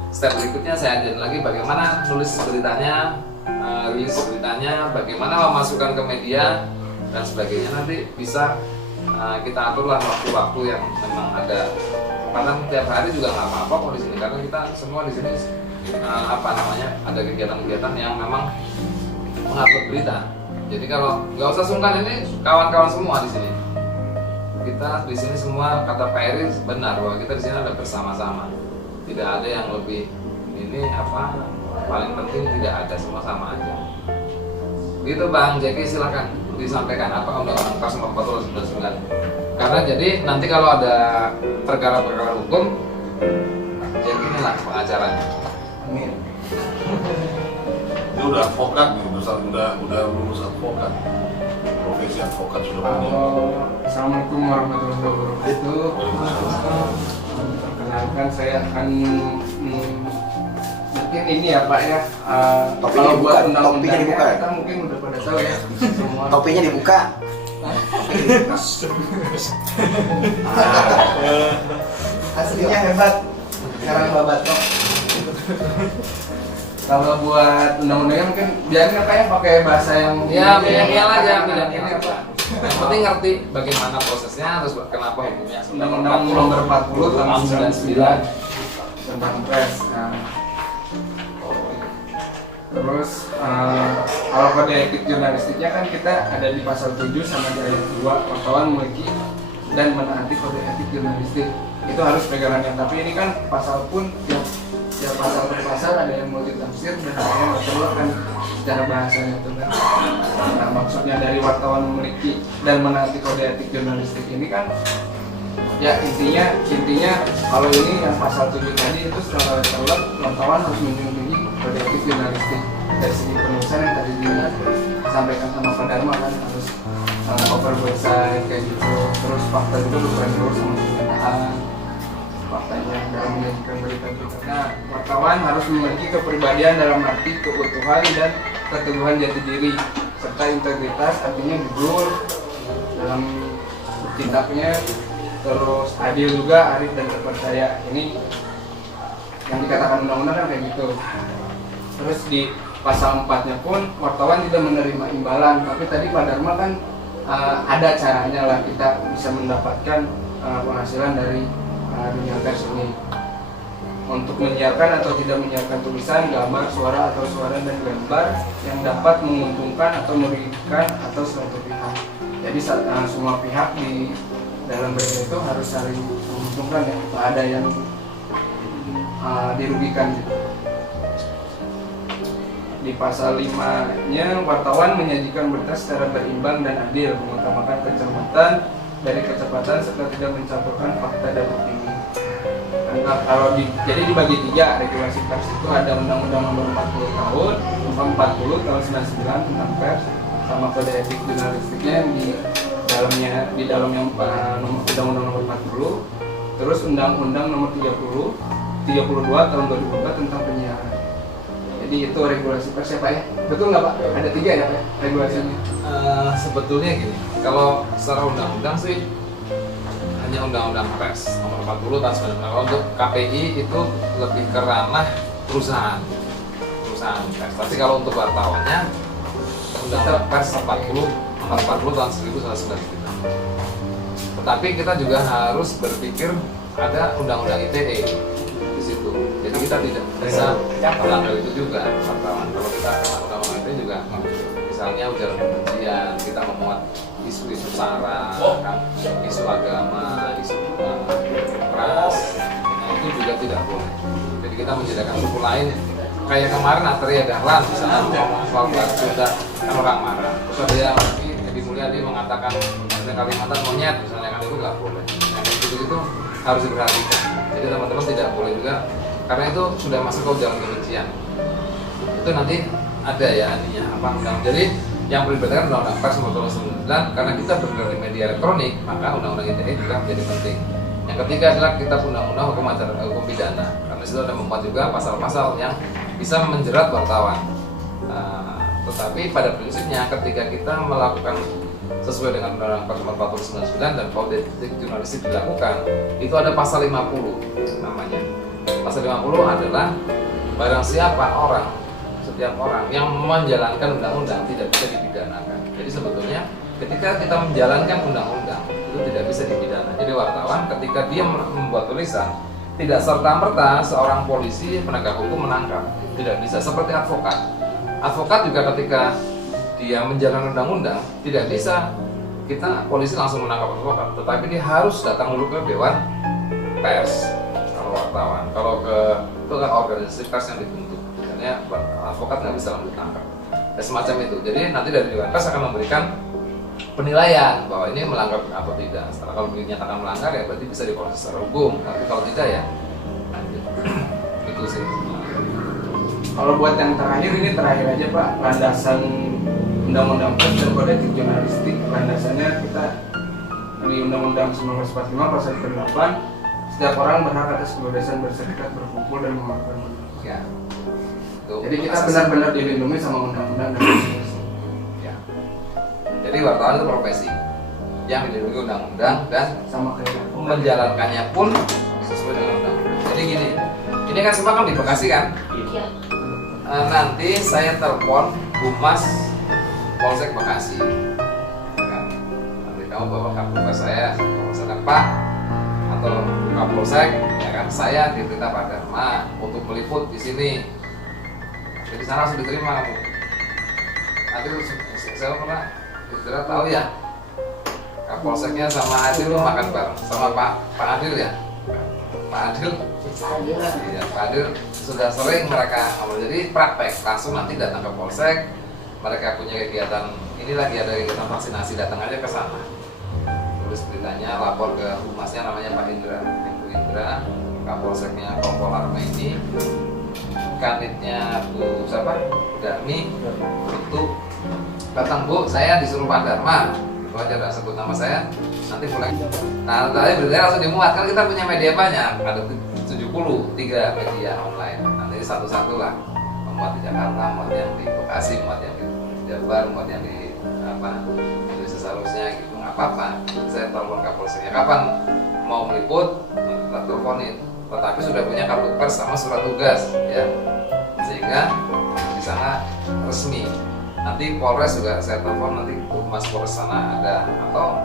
step berikutnya saya ajarin lagi bagaimana nulis beritanya, rilis beritanya, bagaimana memasukkan ke media dan sebagainya. Nanti bisa kita aturlah waktu-waktu yang memang ada. Karena tiap hari juga nggak apa-apa kok di sini karena kita semua di sini ada kegiatan-kegiatan yang memang mengupload berita. Jadi kalau nggak usah sungkan, ini kawan-kawan semua di sini. Kita di sini semua kata Pak Eri benar bahwa kita di sini ada bersama-sama. Tidak ada yang lebih ini paling penting tidak ada, semua sama aja. Gitu Bang Jeki, silakan disampaikan apa Undang-Undang Kas Nomor 40 1999. Karena jadi nanti kalau ada perkara-perkara hukum, Jeki inilah pengacaranya. Amin. Ini udah advokat nih, udah lulus advokat. Profesi advokat sudah punya. Assalamualaikum warahmatullahi wabarakatuh. Perkenalkan saya akan mungkin ini ya Pak ya. Topinya kalau dibuka, buat undang-undangnya topinya dibuka. kita mungkin udah pada tahu ya. Semua. Topinya dibuka. Aslinya hebat. Sekarang Babato. Kalau buat undang-undangnya mungkin biarin kayak pakai bahasa yang Ya, milenial aja, milenial apa. Yang penting ngerti bagaimana prosesnya, terus kenapa hukumnya. Undang-Undang Nomor 40 tahun 99 tentang pers. Nah, terus kalau kode etik jurnalistiknya kan kita ada di pasal 7 sama di ayat 2, wartawan memiliki dan menaati kode etik jurnalistik. Itu harus pegangannya. Tapi ini kan pasal pun tiap pasal per pasal ada yang multi tafsir dan ada yang kan secara bahasanya itu kan. Nah, maksudnya dari wartawan memiliki dan menaati kode etik jurnalistik ini kan ya intinya kalau ini yang pasal 7 tadi itu secara letterlek wartawan harus menjunjung tinggi kode etik jurnalistik. Dari segi penulisan yang tadi disampaikan sama Pak Dharma kan harus over website kayak gitu. Terus fakta juga bukan terus sama kenyataan faktanya dalam menyajikan berita-berita. Nah, wartawan harus memiliki kepribadian dalam arti keutuhan dan keteguhan jati diri serta integritas, artinya jujur dalam bertindaknya, terus adil juga, arif dan terpercaya. Ini yang dikatakan undang-undang kan kayak gitu. Terus di pasal 4-nya pun wartawan tidak menerima imbalan, tapi tadi Pak Dharma kan ada caranya lah kita bisa mendapatkan penghasilan dari dunia pers ini untuk menyiarkan atau tidak menyiarkan tulisan, gambar, suara atau suara dan gambar yang dapat menguntungkan atau merugikan atau suatu pihak. Jadi semua pihak di dalam berita itu harus saling menguntungkan ya, tak ada yang dirugikan gitu. Di pasal 5-nya wartawan menyajikan berita secara berimbang dan adil, mengutamakan kecermatan dari kecepatan serta tidak mencampurkan fakta dan opini. Nah, jadi dibagi 3 regulasi pers itu ada Undang-Undang Nomor 40 tahun 99 tentang pers, sama kode etik jurnalistiknya yang di dalamnya Undang-Undang Nomor 40, terus Undang-Undang Nomor 32 tahun 2004 tentang penyiaran. Jadi itu regulasi pers ya Pak ya? Betul nggak Pak? Ada 3 ya Pak ya, regulasinya? Sebetulnya gini, kalau secara undang-undang sih hanya Undang-Undang Pers Nomor 40 tahun 1999. Kalau untuk KPI itu lebih ke ranah perusahaan pers. Tapi kalau untuk wartawannya Undang-Undang Pers 40 Nomor 40 tahun 1999. Tetapi kita juga harus berpikir ada Undang-Undang ITE di situ. Jadi kita tidak bisa melanggar itu juga wartawan. Kalau kita kena Undang-Undang ITE juga, misalnya ujaran kebencian, kita memuat isu-isu sara, kan, isu agama, isu ras, nah itu juga tidak boleh. Jadi kita menyediakan suku lain. Kayak kemarin Atria Dahlan misalnya ngomong soal bahasa Sunda, kan orang marah. Terus dia lagi Edi Mulyadi mengatakan misalnya Kalimantan monyet misalnya kan itu nggak boleh. Yang itu harus diperhatikan. Jadi teman-teman tidak boleh juga karena itu sudah masuk ke ujaran kebencian. Itu nanti ada ya ininya apa undang. Jadi yang perlu diperhatikan undang-undang pers nomor 29 karena kita bergerak di media elektronik maka undang-undang ITE juga menjadi penting. Yang ketiga adalah kitab undang-undang hukum acara hukum pidana karena situ ada memuat juga pasal-pasal yang bisa menjerat wartawan. Tetapi pada prinsipnya ketika kita melakukan sesuai dengan undang-undang pers nomor 49 dan kode etik jurnalistik dilakukan itu ada pasal 50 namanya. Pasal 50 adalah barang siapa setiap orang yang menjalankan undang-undang tidak bisa dipidanakan. Jadi sebetulnya ketika kita menjalankan undang-undang itu tidak bisa dipidana. Jadi wartawan ketika dia membuat tulisan tidak serta-merta seorang polisi penegak hukum menangkap, tidak bisa. Seperti advokat. Advokat juga ketika dia menjalankan undang-undang tidak bisa kita polisi langsung menangkap advokat, tetapi dia harus datang dulu ke dewan pers kalau wartawan. Kalau itu kan organisasi pers yang dibentuk, makanya advokat nggak bisa langsung ditangkap. Ya, semacam itu. Jadi nanti dari dewan pers akan memberikan penilaian bahwa ini melanggar atau tidak. Setelah kalau dinyatakan melanggar ya berarti bisa diproses secara hukum. Tapi kalau tidak ya lanjut. Itu sih. Kalau buat yang terakhir ini terakhir aja Pak, landasan undang-undang pers dan kode etik jurnalistik, landasannya kita di undang-undang 1945 pasal 8 setiap orang berhak atas kebebasan berserikat, berkumpul dan memakai. Ya. Jadi kita benar-benar dilindungi sama undang-undang dan ya. Jadi wartawan itu profesi yang dilindungi undang-undang dan sama kayak menjalankannya pun sesuai dengan undang-undang. Jadi gini, ini kan semua kan di Bekasi kan? Iya. Nanti saya telepon Humas Polsek Bekasi. Kan? Nanti kamu bawa kapolres saya, misalkan Pak atau Kapolsek, ya kan? Saya diperintah Pak Dharma untuk meliput di sini. Jadi sana harus diterima kamu. Nanti saya pernah istirahat tahu ya. Kapolseknya sama Adil makan bareng sama Pak Adil ya. Pak Adil. Iya, Pak Adil sudah sering mereka jadi praktek langsung nanti datang ke polsek, mereka punya kegiatan ini lagi ada kegiatan vaksinasi datang aja ke sana, tulis beritanya, lapor ke humasnya namanya Pak Indra, Ibu Indra, Kapolseknya Kompol Armeni, kanitnya Bu siapa? Dami, itu datang Bu, saya disuruh Pak Dharma, itu aja udah sebut nama saya, nanti mulai. Nah, tadi beritanya langsung dimuat kan kita punya media banyak, ada 73 media online. Nanti satu-satu lah, muat di Jakarta, muat yang di Bekasi, muat yang di Jabar, muat yang di itu seharusnya gitu, nggak apa-apa. Saya telepon Kapolseknya, kapan mau meliput, kita teleponin. Tetapi sudah punya kartu pers sama surat tugas, ya, sehingga di sana resmi. Nanti Polres juga saya telepon, nanti Humas Polres sana ada, atau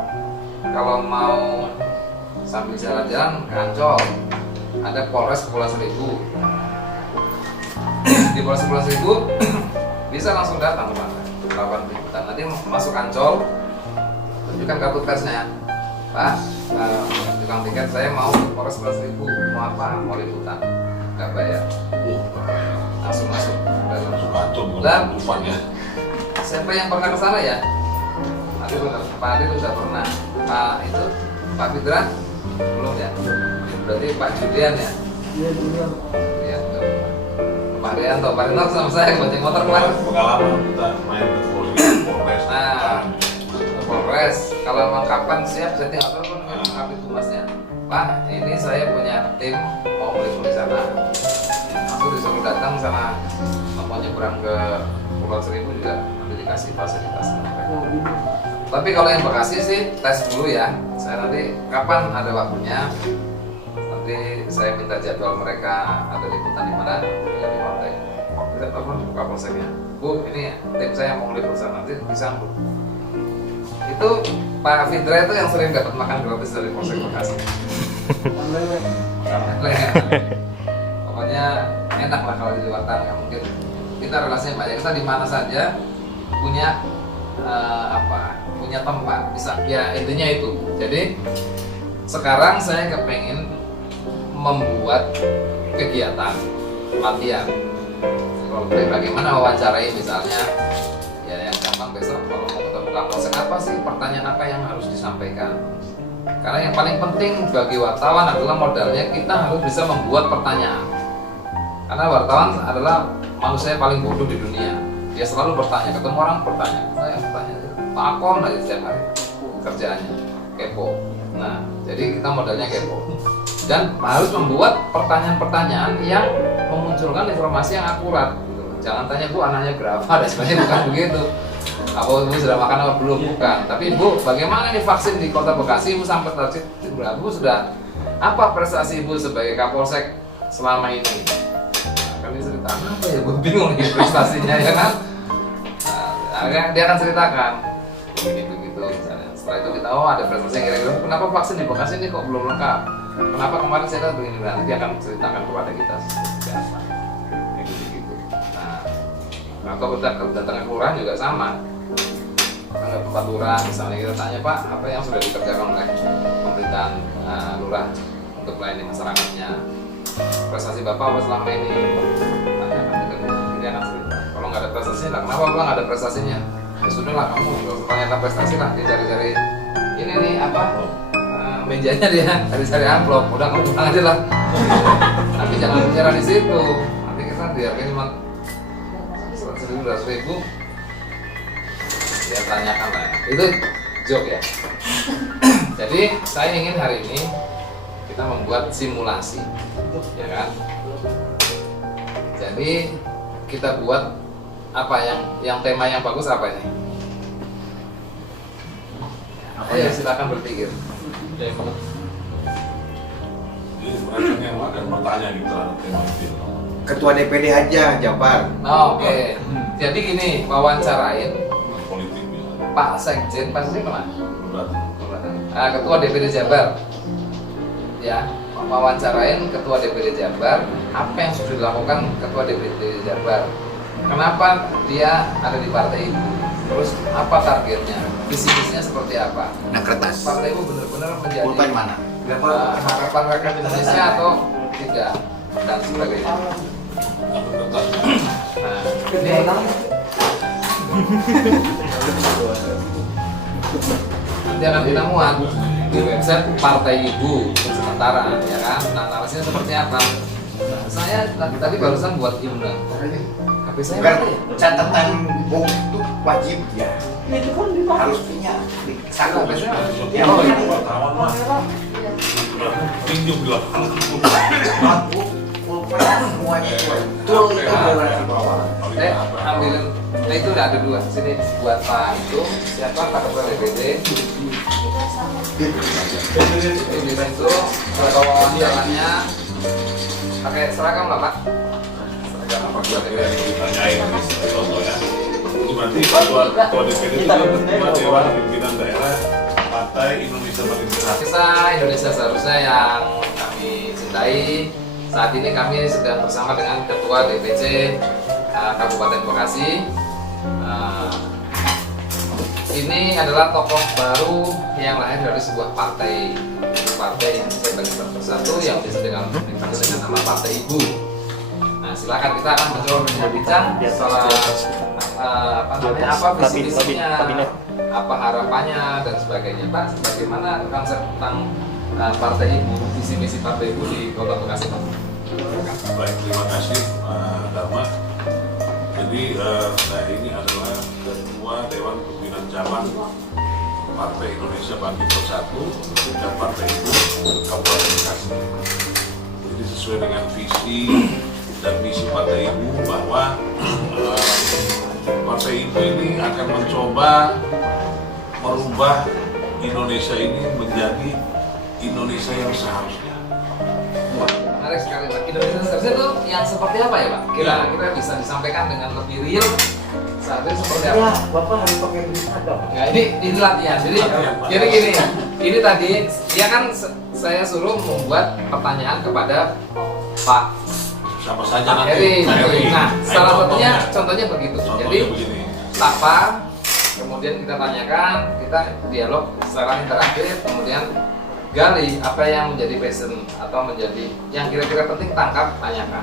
kalau mau sambil jalan-jalan ke Ancol ada Polres Kepulauan Seribu. Di Polres Kepulauan Seribu bisa langsung datang ke mana? 8 liputan. Nanti masuk Ancol, tunjukkan kartu persnya, Pak. Tukang tiket saya mau ke Polres Kepulauan Seribu. Mau apa? Mau liputan. Nggak bayar. Langsung masuk. langsung acung Dan bukan ya. siapa yang pernah ke sana ya? Nanti Pak Adil sudah pernah. Pak itu Pak Fitra belum ya? Berarti Pak Julian ya? Iya juga. Iya, Pak Rianto, Pak Rianto sama saya bonceng motor kemarin. Pengalaman kita main ke Polres. Nah, Polres, kalau memang kapan siap, saya tinggal telepon ke Kabid Humasnya. Pak, ini saya punya tim mau meliput di sana. Langsung disuruh datang sana, mau nyebrang ke Pulau Seribu juga nanti dikasih fasilitas. Tapi kalau yang Bekasi sih tes dulu ya. Saya nanti kapan ada waktunya, nanti saya minta jadwal mereka ada liputan di mana, ya di pantai. Saya telepon buka polseknya, Bu, ini tim saya mau meliput sana, nanti disambut. Itu Pak Fitra itu yang sering dapat makan gratis dari Polsek Bekasi. Pokoknya enak lah kalau di luar tanah, mungkin kita relasinya banyak, kita di mana saja punya punya tempat bisa, ya intinya itu. Jadi sekarang saya kepengen membuat kegiatan latihan. Kalau bagaimana wawancarai misalnya, ya yang gampang besok kalau mau ketemu Kapolsek apa sih, pertanyaan apa yang harus disampaikan. Karena yang paling penting bagi wartawan adalah modalnya kita harus bisa membuat pertanyaan. Karena wartawan adalah manusia yang paling bodoh di dunia. Dia selalu bertanya, ketemu orang bertanya, saya bertanya, takon aja setiap hari kerjaannya, kepo. Nah, jadi kita modalnya kepo dan harus membuat pertanyaan-pertanyaan yang memunculkan informasi yang akurat. Gitu. Jangan tanya bu anaknya berapa dan sebagainya, bukan begitu. Apa ibu sudah makan apa belum, bukan. Tapi bu, bagaimana nih vaksin di Kota Bekasi? Ibu sampai target berapa? Bu sudah apa prestasi ibu sebagai Kapolsek selama ini? Kami cerita apa ya? Bu bingung nih prestasinya ya kan? Nah, dia akan ceritakan begitu misalnya. Setelah itu kita ada prestasi yang kira-kira kenapa vaksin di Bekasi ini kok belum lengkap? Kenapa kemarin saya lihat begini? Nanti dia akan ceritakan kepada kita seperti apa. Kayak gitu. Nah, atau kita kedatangan kelurahan juga sama. Ada tempat lurah, misalnya kita tanya Pak, apa yang sudah dikerjakan oleh pemerintahan lurah untuk melayani masyarakatnya? Prestasi Bapak apa selama ini? Tanyakan dia akan cerita. Kalau nggak ada prestasinya, kenapa Bapak nggak ada prestasinya? Ya sudahlah, kamu nggak usah tanyakan prestasi lah. Dia cari-cari ini nih apa mejanya dia, cari-cari amplop. Udah kamu pulang aja lah. Tapi jangan bicara di situ. Nanti kita dihargai cuma 100.000. Ya tanyakan lah, itu joke ya. Jadi saya ingin hari ini kita membuat simulasi, ya kan? Jadi kita buat apa yang tema yang bagus apa ini? Ayo silakan berpikir. Jadi mereka yang akan bertanya gitu terhadap tema itu. Ketua DPD aja Jabar. Oke. Jadi gini, wawancarain Politik misalnya. Pak Sekjen, Pak Sekjen kemana? Berat. Ketua DPD Jabar, ya, wawancarain Ketua DPD Jabar, apa yang sudah dilakukan Ketua DPD Jabar, kenapa dia ada di partai itu, terus apa targetnya, visi-misinya seperti apa. Nah kertas. Partai itu benar-benar menjadi Pulpen mana? harapan rakyat Indonesia atau tidak dan sebagainya. Apa kertas? Nah, ini nanti akan kita muat di website Partai Ibu sementara, ya kan? Nah, narasinya seperti apa? Nah, saya tadi barusan buat himne. HP saya Bukan mana ya? catatan buku itu wajib ya. Itu kan di Harus punya di sana. HP saya mana? Ya, Oh, ini. wartawan mah pinjam bilang Buku pulpen semuanya itu. Betul itu adalah di bawah. Ambilin. Nah itu udah ada dua. Sini buat Pak itu siapa Pak Ketua DPD. Ini itu foto wawancaranya pakai seragam lah Pak. Seragam Pak Ketua DPD. ditanyain contoh ya. Itu berarti ketua DPD itu ketua Dewan Pimpinan Daerah Partai Indonesia Bagian Barat. Kisah Indonesia seharusnya yang kami cintai. Saat ini kami sedang bersama dengan Ketua DPC Kabupaten Bekasi. Ini adalah tokoh baru yang lahir dari sebuah partai Indonesia Bagian Bersatu yang dikenal dengan nama Partai Ibu. Nah, silakan kita akan mencoba berbincang soal apa visi misinya, apa harapannya dan sebagainya. Pak, bagaimana konsep tentang Partai Ibu, visi misi Partai Ibu di Kota Bekasi, Pak? Baik, terima kasih Dharma. Jadi saya ini adalah Ketua Dewan Pimpinan Cabang Partai Indonesia Bangkit Bersatu dan Partai Ibu Kabupaten Bekasi. Jadi sesuai dengan visi dan misi Partai Ibu bahwa Partai Ibu ini akan mencoba merubah Indonesia ini menjadi Indonesia yang seharusnya. Menarik sekali Pak. Indonesia seharusnya itu yang seperti apa ya Pak? Kira-kira bisa disampaikan dengan lebih real saat ini seperti apa? Ya, Bapak harus pakai berita dong. Nah, ini latihan. Jadi gini, ini tadi dia kan saya suruh membuat pertanyaan kepada Pak Siapa saja Pak nanti. Heri. Nah, salah satunya contohnya begitu. Contohnya Jadi begini. Sapa, kemudian kita tanyakan, kita dialog secara interaktif, kemudian gali apa yang menjadi passion atau menjadi yang kira-kira penting, tangkap, tanyakan.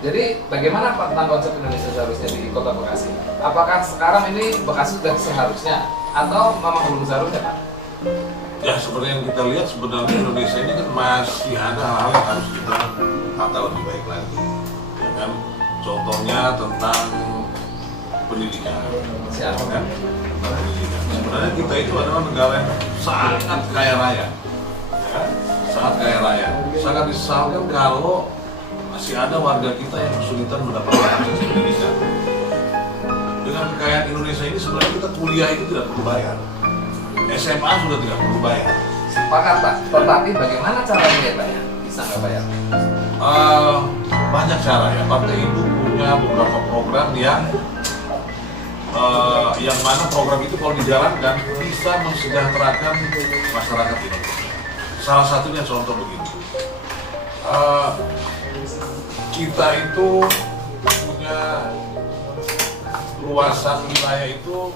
Jadi bagaimana Pak tentang konsep Indonesia seharusnya di Kota Bekasi? Apakah sekarang ini Bekasi sudah seharusnya atau memang belum seharusnya Pak? Ya seperti yang kita lihat sebenarnya Indonesia ini kan masih ada hal-hal yang harus kita tata lebih baik lagi. Ya kan? Contohnya tentang pendidikan. Siapa Kan? Tentang pendidikan. Sebenarnya kita itu adalah negara yang sangat kaya raya. Ya? Sangat kaya raya. Sangat disesalkan kalau masih ada warga kita yang kesulitan mendapatkan akses pendidikan. Dengan kekayaan Indonesia ini sebenarnya kita kuliah itu tidak perlu bayar. SMA sudah tidak perlu bayar. Sepakat Pak, tetapi bagaimana caranya ya Pak ya? Bisa nggak bayar? Banyak cara ya. Partai Ibu punya beberapa program yang mana program itu kalau dijalankan bisa mensejahterakan masyarakat Indonesia. Salah satunya contoh begini. Kita itu punya luasan wilayah itu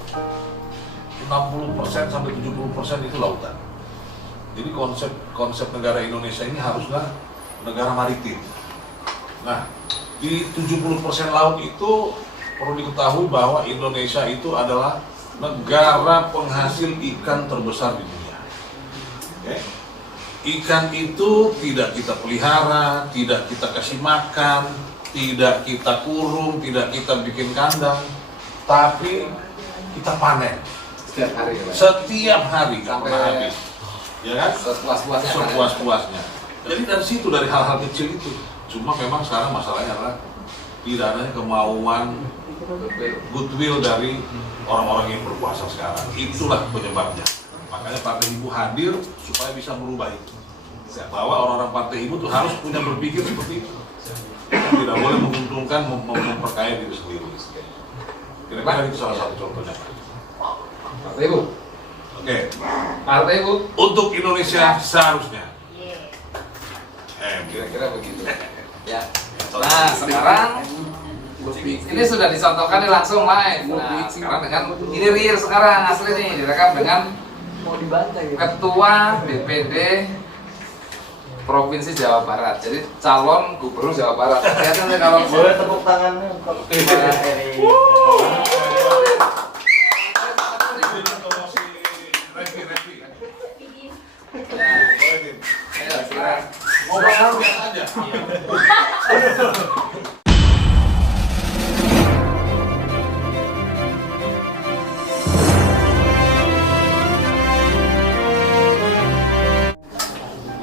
60% sampai 70% itu lautan. Jadi konsep negara Indonesia ini haruslah negara maritim. Nah, di 70% laut itu perlu diketahui bahwa Indonesia itu adalah negara penghasil ikan terbesar di dunia. Oke? Ikan itu tidak kita pelihara, tidak kita kasih makan, tidak kita kurung, tidak kita bikin kandang, tapi kita panen. Setiap hari ya Pak? Setiap hari Sampai sampai habis. Ya kan? sepuas-puasnya. Sepuas-puasnya. Jadi dari situ, dari hal-hal kecil itu. Cuma memang sekarang masalahnya adalah tidak adanya kemauan goodwill dari orang-orang yang berkuasa sekarang. Itulah penyebabnya. Makanya Partai Ibu hadir supaya bisa merubah itu. Bahwa orang-orang Partai Ibu tuh harus punya berpikir seperti itu. Tidak boleh menguntungkan, memperkaya diri sendiri. Kira-kira itu salah satu contohnya. Partai Ibu. Oke. Partai Ibu. Untuk Indonesia seharusnya. Kira-kira begitu. Ya. Nah sekarang ini sudah dicontohkan nih langsung live. Nah sekarang dengan ini real sekarang asli nih direkam dengan Mau dibantai gitu. Ketua DPD Provinsi Jawa Barat. Jadi calon Gubernur Jawa Barat. Kelihatan nih kalau Boleh tepuk tangannya untuk Pak Eri. Ngobrol biar aja.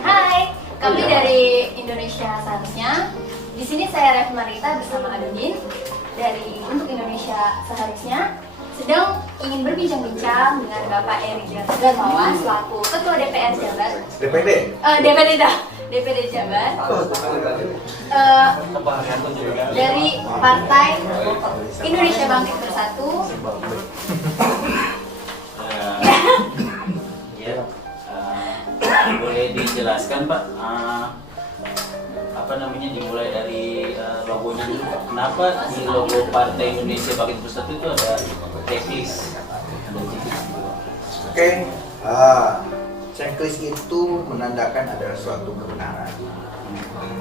Hai, kami dari Indonesia Seharusnya. Di sini saya Rev Marita bersama Adudin dari Untuk Indonesia Seharusnya sedang ingin berbincang-bincang dengan Bapak Eri Darmawan selaku Ketua DPR Jabar. DPD Jabar. Dari Partai Indonesia Bangkit Bersatu. Boleh dijelaskan Pak, apa namanya, dimulai dari logonya dulu Pak. Kenapa di logo Partai Indonesia Bangkit Bersatu itu ada checklist? Oke, checklist itu menandakan adalah suatu kebenaran.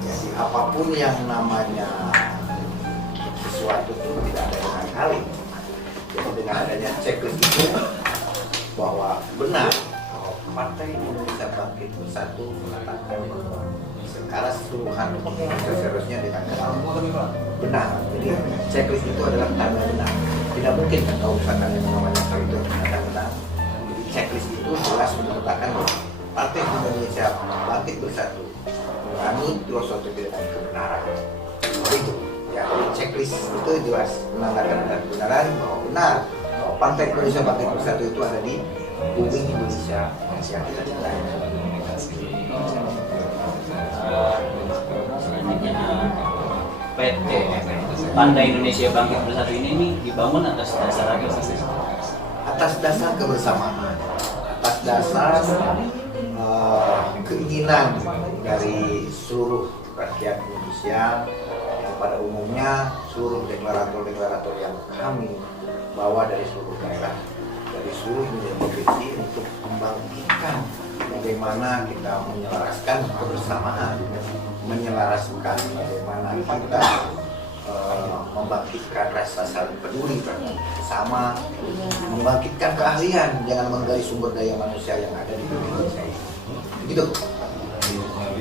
Jadi apapun yang namanya sesuatu itu tidak ada yang kali. Jadi dengan adanya checklist itu bahwa benar bahwa Partai Indonesia Bangkit Bersatu mengatakan bahwa secara keseluruhan seharusnya dikatakan benar. Jadi checklist itu adalah tanda benar. Tidak mungkin kan kalau misalkan yang namanya hal itu tanda benar. Jadi checklist itu jelas menyatakan bahwa Partai Indonesia Bangkit Bersatu menganut filosofi kebenaran. Itu ya, jadi checklist itu jelas menandakan kebenaran bahwa benar bahwa Partai Indonesia Bangkit Bersatu itu ada di bumi Indonesia yang kita cintai. Selanjutnya PT Partai Indonesia Bangkit Bersatu ini dibangun atas dasar apa? Atas dasar kebersamaan, atas dasar keinginan dari seluruh rakyat Indonesia yang pada umumnya seluruh deklarator yang kami bawa dari seluruh daerah, dari seluruh Indonesia provinsi untuk membangkitkan bagaimana kita menyelaraskan kebersamaan, menyelaraskan bagaimana kita membangkitkan rasa saling peduli terhadap sesama, membangkitkan keahlian, jangan menggali sumber daya manusia yang ada di Indonesia ini. Begitu.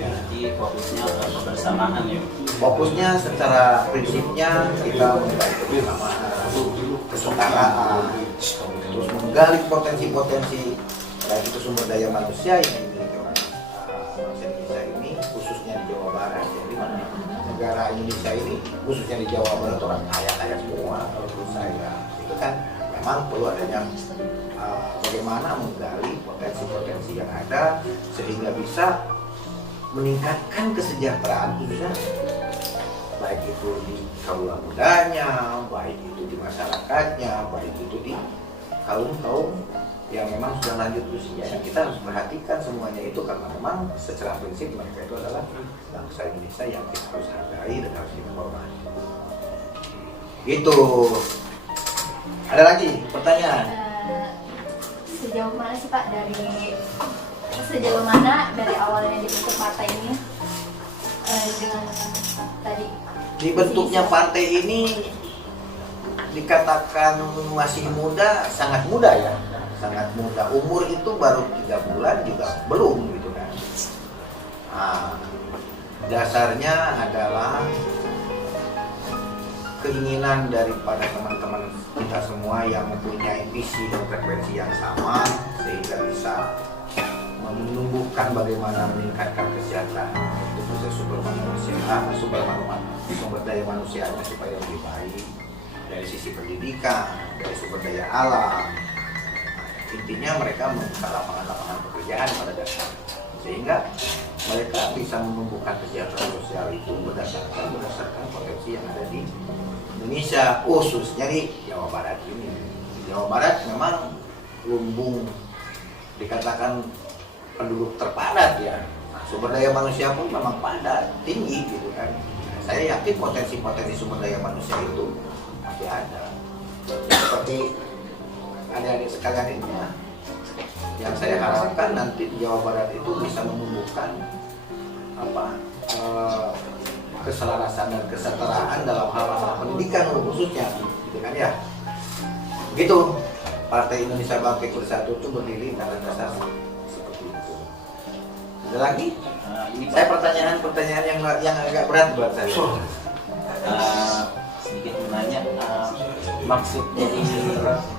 Jadi fokusnya kebersamaan ya. Fokusnya secara prinsipnya kita menggali kebersamaan, kesetaraan, terus menggali potensi-potensi baik itu sumber daya manusia yang dimiliki orang bangsa Indonesia ini, khususnya di Jawa Barat. Jadi mana negara Indonesia ini khususnya di Jawa Barat orang kaya semua. Kalau menurut saya itu kan memang perlu adanya bagaimana menggali potensi-potensi yang ada sehingga bisa meningkatkan kesejahteraan khususnya baik itu di kaula mudanya, baik itu di masyarakatnya, baik itu di kaum yang memang sudah lanjut usia. Yang kita harus perhatikan semuanya itu karena memang secara prinsip mereka itu adalah bangsa Indonesia yang kita harus hargai dan harus kita hormati. Itu. Ada lagi pertanyaan? Sejauh mana sih Pak sejauh mana dari awalnya dibentuk partai ini dengan tadi Dibentuknya partai ini dikatakan masih muda, sangat muda ya, sangat muda. Umur itu baru 3 bulan juga belum gitu kan. Dasarnya adalah keinginan daripada teman-teman kita semua yang mempunyai visi dan frekuensi yang sama sehingga bisa menumbuhkan bagaimana meningkatkan kesejahteraan itu proses sumber daya manusianya supaya lebih baik dari sisi pendidikan, dari sumber daya alam. Intinya mereka membuka lapangan-lapangan pekerjaan pada dasarnya sehingga mereka bisa menumbuhkan kesejahteraan sosial itu berdasarkan potensi yang ada di Indonesia, khususnya di Jawa Barat ini. Di Jawa Barat memang lumbung dikatakan penduduk terpadat ya. Sumber daya manusia pun memang padat, tinggi gitu kan. Saya yakin potensi-potensi sumber daya manusia itu masih ada. Seperti adik-adik sekalian ini ya, yang saya harapkan nanti di Jawa Barat itu bisa menumbuhkan keselarasan dan kesetaraan dalam hal pendidikan khususnya, gitu kan ya. Begitu Partai Indonesia Bangkit Bersatu itu berdiri atas dasar seperti itu. Ada lagi? Saya pertanyaan yang agak berat buat saya. Sedikit menanya, maksud dari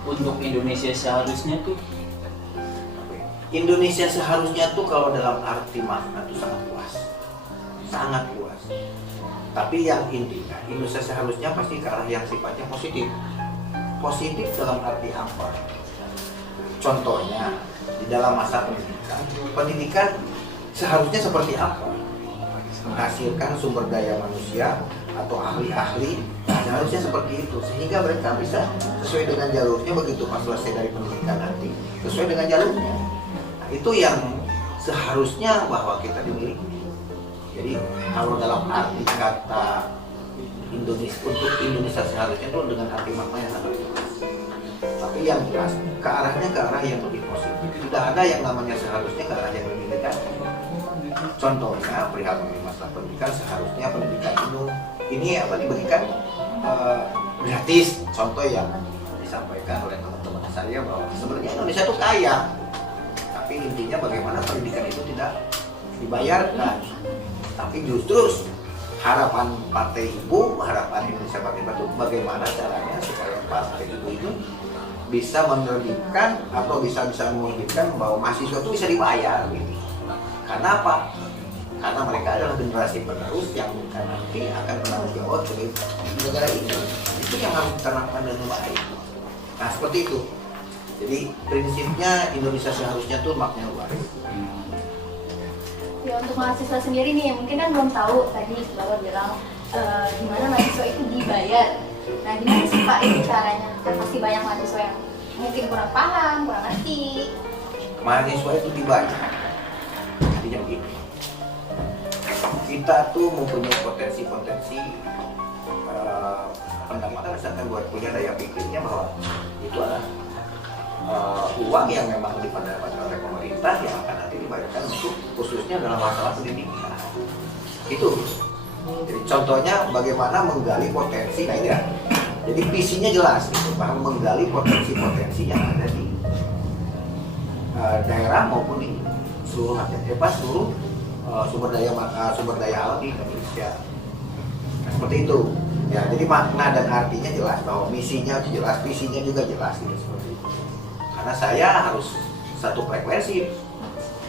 untuk Indonesia seharusnya tuh? Indonesia seharusnya tuh kalau dalam arti makna tuh sangat luas, sangat luas. Tapi yang intinya Indonesia seharusnya pasti ke arah yang sifatnya positif. Positif dalam arti apa? Contohnya di dalam masa pendidikan seharusnya seperti apa? Menghasilkan sumber daya manusia atau ahli-ahli seharusnya seperti itu sehingga mereka bisa sesuai dengan jalurnya begitu pas selesai dari pendidikan nanti sesuai dengan jalurnya. Nah, itu yang seharusnya bahwa kita dimiliki. Jadi kalau dalam arti kata Indonesia untuk Indonesia seharusnya itu dengan arti makna yang sangat luas. Tapi yang jelas ke arah yang lebih positif. Tidak ada yang namanya seharusnya ke arah yang lebih negatif. Contohnya perihal mengenai masalah pendidikan seharusnya pendidikan ini diberikan gratis. Contoh yang disampaikan oleh teman-teman saya bahwa sebenarnya Indonesia itu kaya, tapi intinya bagaimana pendidikan itu tidak dibayarkan. Tapi justru harapan Partai Ibu, harapan Indonesia Bangkit Bersatu bagaimana caranya supaya Partai Ibu itu bisa menerbitkan atau bisa menerbitkan bahwa mahasiswa itu bisa dibayar gitu. Karena apa? Karena mereka adalah generasi penerus yang nanti akan bertanggung jawab dari negara ini. Itu yang harus ditanamkan dengan baik. Nah seperti itu. Jadi prinsipnya Indonesia seharusnya tuh maknanya luas. Ya untuk mahasiswa sendiri nih, mungkin kan belum tahu tadi Bapak bilang gimana mahasiswa itu dibayar. Nah gimana sih Pak ini caranya? Kan pasti banyak mahasiswa yang mungkin kurang paham, kurang ngerti. Mahasiswa itu dibayar. Artinya begini, kita tuh mempunyai potensi-potensi pendapatan misalkan buat punya daya pikirnya bahwa itu adalah uang yang memang dipandangkan oleh pemerintah yang akan nanti dibayarkan untuk khususnya dalam masalah pendidikan. Itu Jadi contohnya bagaimana menggali potensi, nah ini ya. Jadi visinya jelas, gitu, bahwa menggali potensi-potensi yang ada di daerah maupun di seluruh seluruh sumber daya alam di Indonesia. Nah, seperti itu. Ya, jadi makna dan artinya jelas, bahwa misinya jelas, visinya juga jelas, gitu, seperti itu. Karena saya harus satu frekuensi,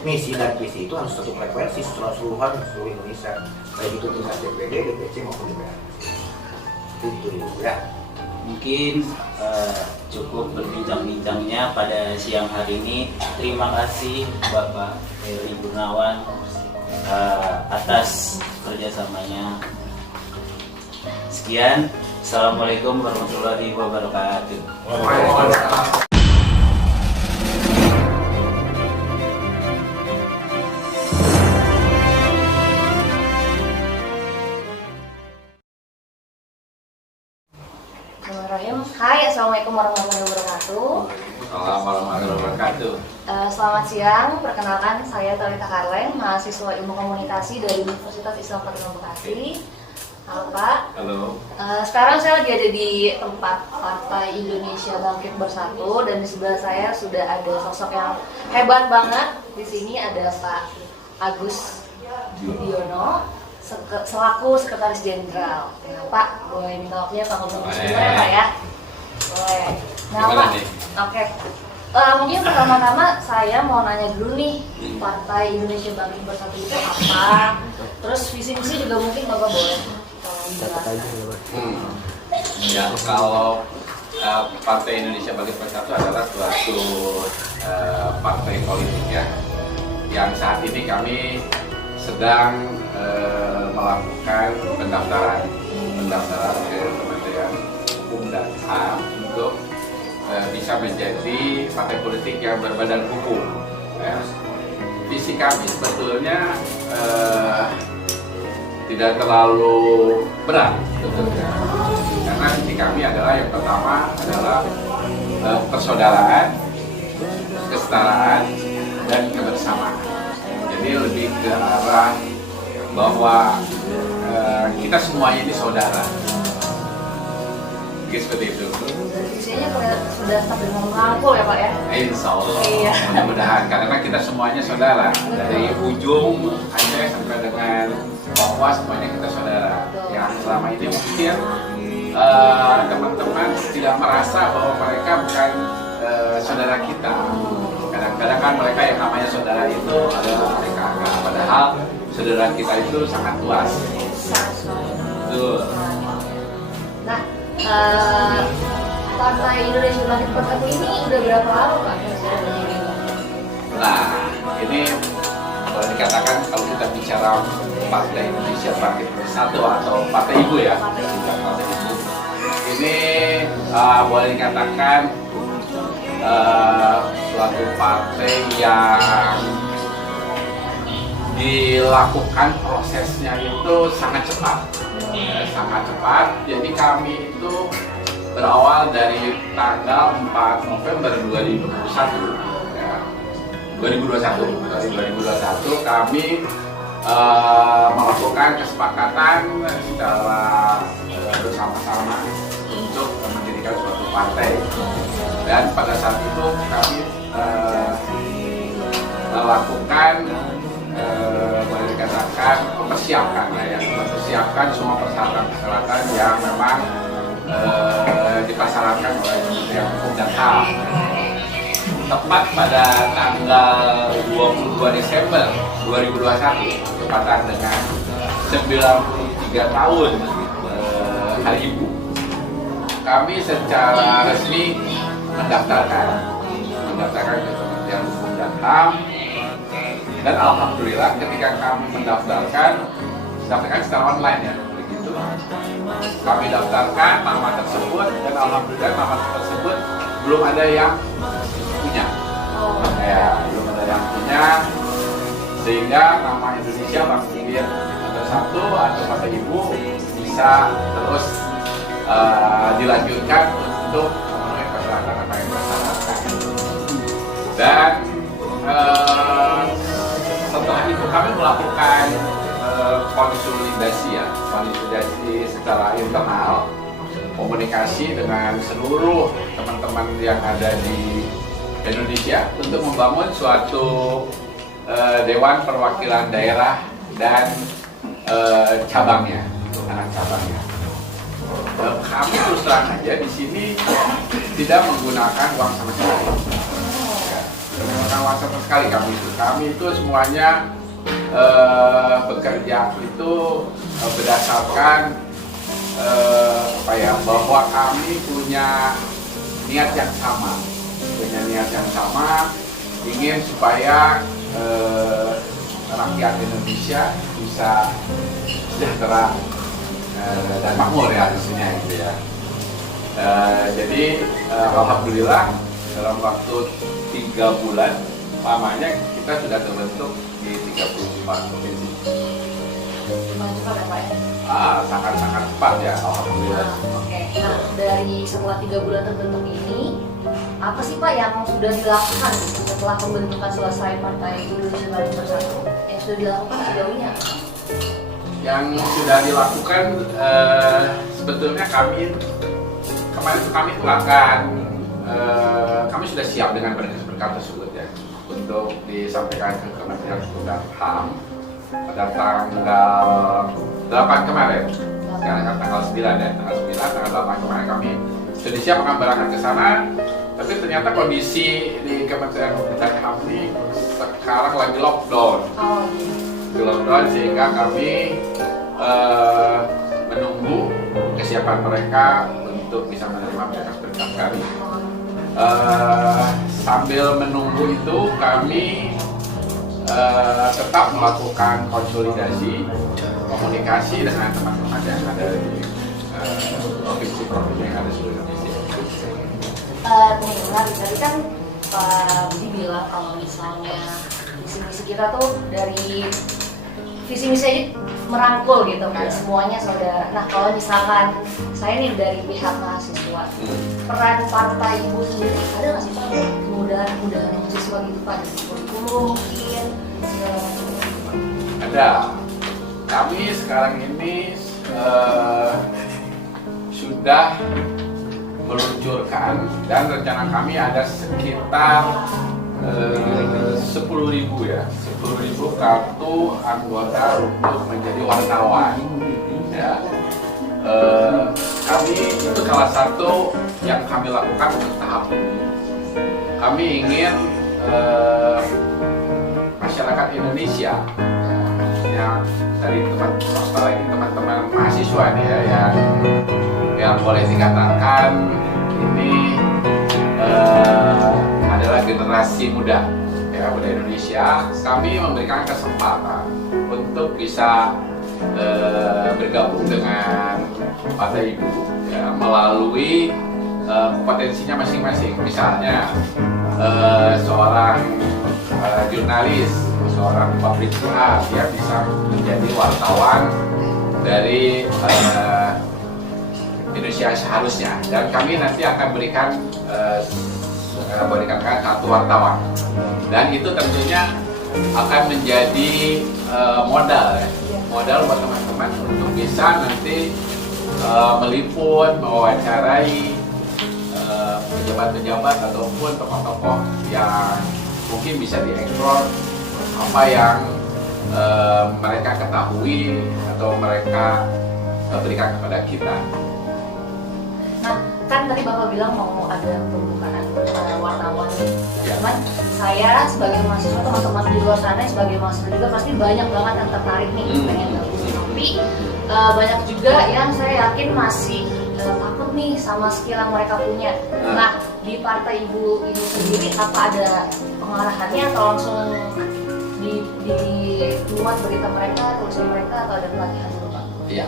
misi dan visi itu harus satu frekuensi seluruhan seluruh Indonesia, baik itu tingkat DPD, DPC maupun DPR. Itu ya. Mungkin cukup berbincang-bincangnya pada siang hari ini. Terima kasih Bapak Heri Gunawan atas kerjasamanya. Sekian, Assalamualaikum warahmatullahi wabarakatuh. Hai, Assalamualaikum warahmatullahi wabarakatuh. Assalamualaikum warahmatullahi wabarakatuh. Selamat siang, perkenalkan saya Talita Karlen, mahasiswa Ilmu Komunikasi dari Universitas Islam Fatimah Bekasi. Halo Pak. Halo. Sekarang saya lagi ada di tempat Partai Indonesia Bangkit Bersatu dan di sebelah saya sudah ada sosok yang hebat banget. Di sini ada Pak Agus Budiono selaku Sekretaris Jenderal. Nah, Pak, boleh minta waktunya Pak ngomong sebentar ya Pak ya? Boleh. Nah Pak, oke. Mungkin pertama-tama saya mau nanya dulu nih, Partai Indonesia Bangkit Bersatu itu apa? Terus visi-misi juga mungkin Bapak boleh tolong Ya, kalau Partai Indonesia Bangkit Bersatu adalah suatu partai politik ya, yang saat ini kami sedang melakukan pendaftaran ke Kementerian Hukum dan HAM untuk bisa menjadi partai politik yang berbadan hukum. Ya. Visi kami sebetulnya tidak terlalu berat sebetulnya, karena visi kami adalah yang pertama adalah persaudaraan, kesetaraan, dan kebersamaan. Jadi lebih ke arah bahwa kita semuanya ini saudara. Seperti itu. Visinya sudah sampai merangkul ya Pak ya? Insya Allah. Iya. Mudah-mudahan karena kita semuanya saudara, dari ujung Aceh sampai dengan Papua semuanya kita saudara. Yang selama ini mungkin teman-teman tidak merasa bahwa mereka bukan saudara kita. Kadang-kadang kan mereka yang namanya saudara itu adalah mereka, padahal saudara kita itu sangat luas. Betul. Nah, Partai Indonesia Bangkit Bersatu ini udah berapa lama Pak? Nah, ini boleh dikatakan kalau kita bicara Partai Indonesia Bangkit Bersatu atau Partai Ibu ya, Partai Ibu. Ini boleh dikatakan suatu partai yang dilakukan prosesnya itu sangat cepat. Sangat cepat, jadi kami itu berawal dari tanggal 4 November 2021 ya. 2021 kami melakukan kesepakatan secara bersama-sama untuk mendirikan suatu partai, dan pada saat itu kami melakukan boleh dikatakan mempersiapkan semua persyaratan yang memang dipersyaratkan oleh Kementerian Hukum dan HAM. Tepat pada tanggal 22 Desember 2021, tepatan dengan 93 tahun Hari Ibu, kami secara resmi mendaftarkan ke Kementerian Hukum dan HAM. Dan alhamdulillah ketika kami mendaftarkan secara online ya, begitu. Kami daftarkan nama tersebut dan alhamdulillah nama tersebut belum ada yang punya. Ya, belum ada yang punya, sehingga nama Indonesia Bangkit Bersatu atau Partai Ibu bisa terus dilanjutkan untuk memenuhi persyaratan apa yang dipersyaratkan. Dan setelah itu kami melakukan konsolidasi ya, konsolidasi secara internal, komunikasi dengan seluruh teman-teman yang ada di Indonesia untuk membangun suatu Dewan Perwakilan Daerah dan cabangnya, anak cabangnya. Kami terus terang aja di sini tidak menggunakan uang sama sekali. Menggunakan uang sama sekali kami itu semuanya bekerja itu berdasarkan bahwa kami punya niat yang sama, ingin supaya rakyat Indonesia bisa sejahtera dan makmur ya harusnya gitu ya. Jadi alhamdulillah dalam waktu 3 bulan lamanya kita sudah terbentuk di 34 provinsi. Cepat ya Pak ya? Sangat-sangat cepat ya, alhamdulillah. Oke. Nah, dari setelah 3 bulan terbentuk ini, apa sih Pak yang sudah dilakukan setelah pembentukan selesai Partai Indonesia Maju Bersatu? Yang sudah dilakukan sejauh ini apa? Yang sudah dilakukan sebetulnya kami sudah siap dengan berkas-berkas tersebut ya untuk disampaikan ke Kementerian Hukum dan HAM pada tanggal 8 kemarin. Sekarang kan tanggal 9 ya, tanggal 8 kemarin kami sudah siap akan berangkat ke sana. Tapi ternyata kondisi di Kementerian Hukum dan HAM ini sekarang lagi lockdown. Sehingga kami menunggu kesiapan mereka untuk bisa menerima berkas-berkas kami. Sambil menunggu itu kami tetap melakukan konsolidasi, komunikasi dengan teman-teman yang ada di provinsi-provinsi yang ada di seluruh Indonesia. Menarik, tadi kan Pak Budi bilang kalau misalnya visi-misi kita tuh dari visi-misi aja merangkul gitu kan, semuanya saudara. Nah kalau misalkan saya nih dari pihak mahasiswa, peran partai ibu sendiri ada nggak sih Pak kemudahan mahasiswa gitu Pak, dari kurikulum mungkin segala macam? Ada. Kami sekarang ini sudah meluncurkan dan rencana kami ada sekitar 10.000 ya, 10.000 kartu anggota untuk menjadi wartawan. Ya, kami itu salah satu yang kami lakukan untuk tahap ini. Kami ingin masyarakat Indonesia, yang dari teman-teman mahasiswa nih ya, yang boleh dikatakan ini adalah generasi muda ya, muda Indonesia. Kami memberikan kesempatan untuk bisa bergabung dengan Partai Ibu ya, melalui kompetensinya masing-masing. Misalnya seorang jurnalis, seorang public A, dia bisa menjadi wartawan dari Indonesia seharusnya, dan kami nanti akan berikan kartu wartawan, dan itu tentunya akan menjadi modal buat teman-teman untuk bisa nanti meliput, mewawancarai pejabat-pejabat ataupun tokoh-tokoh yang mungkin bisa dieksplor apa yang mereka ketahui atau mereka berikan kepada kita. Nah, kan tadi Bapak bilang mau ada pembukaan wartawan. Ya. Cuman saya sebagai mahasiswa, teman-teman di luar sana sebagai mahasiswa juga pasti banyak banget yang tertarik nih pengen gabung. Tapi banyak juga yang saya yakin masih takut nih sama skill yang mereka punya. Nah, di Partai Ibu ini sendiri apa ada pengarahannya atau langsung dibuat berita mereka, tulisan mereka, atau ada pelatihan dulu Pak? Iya.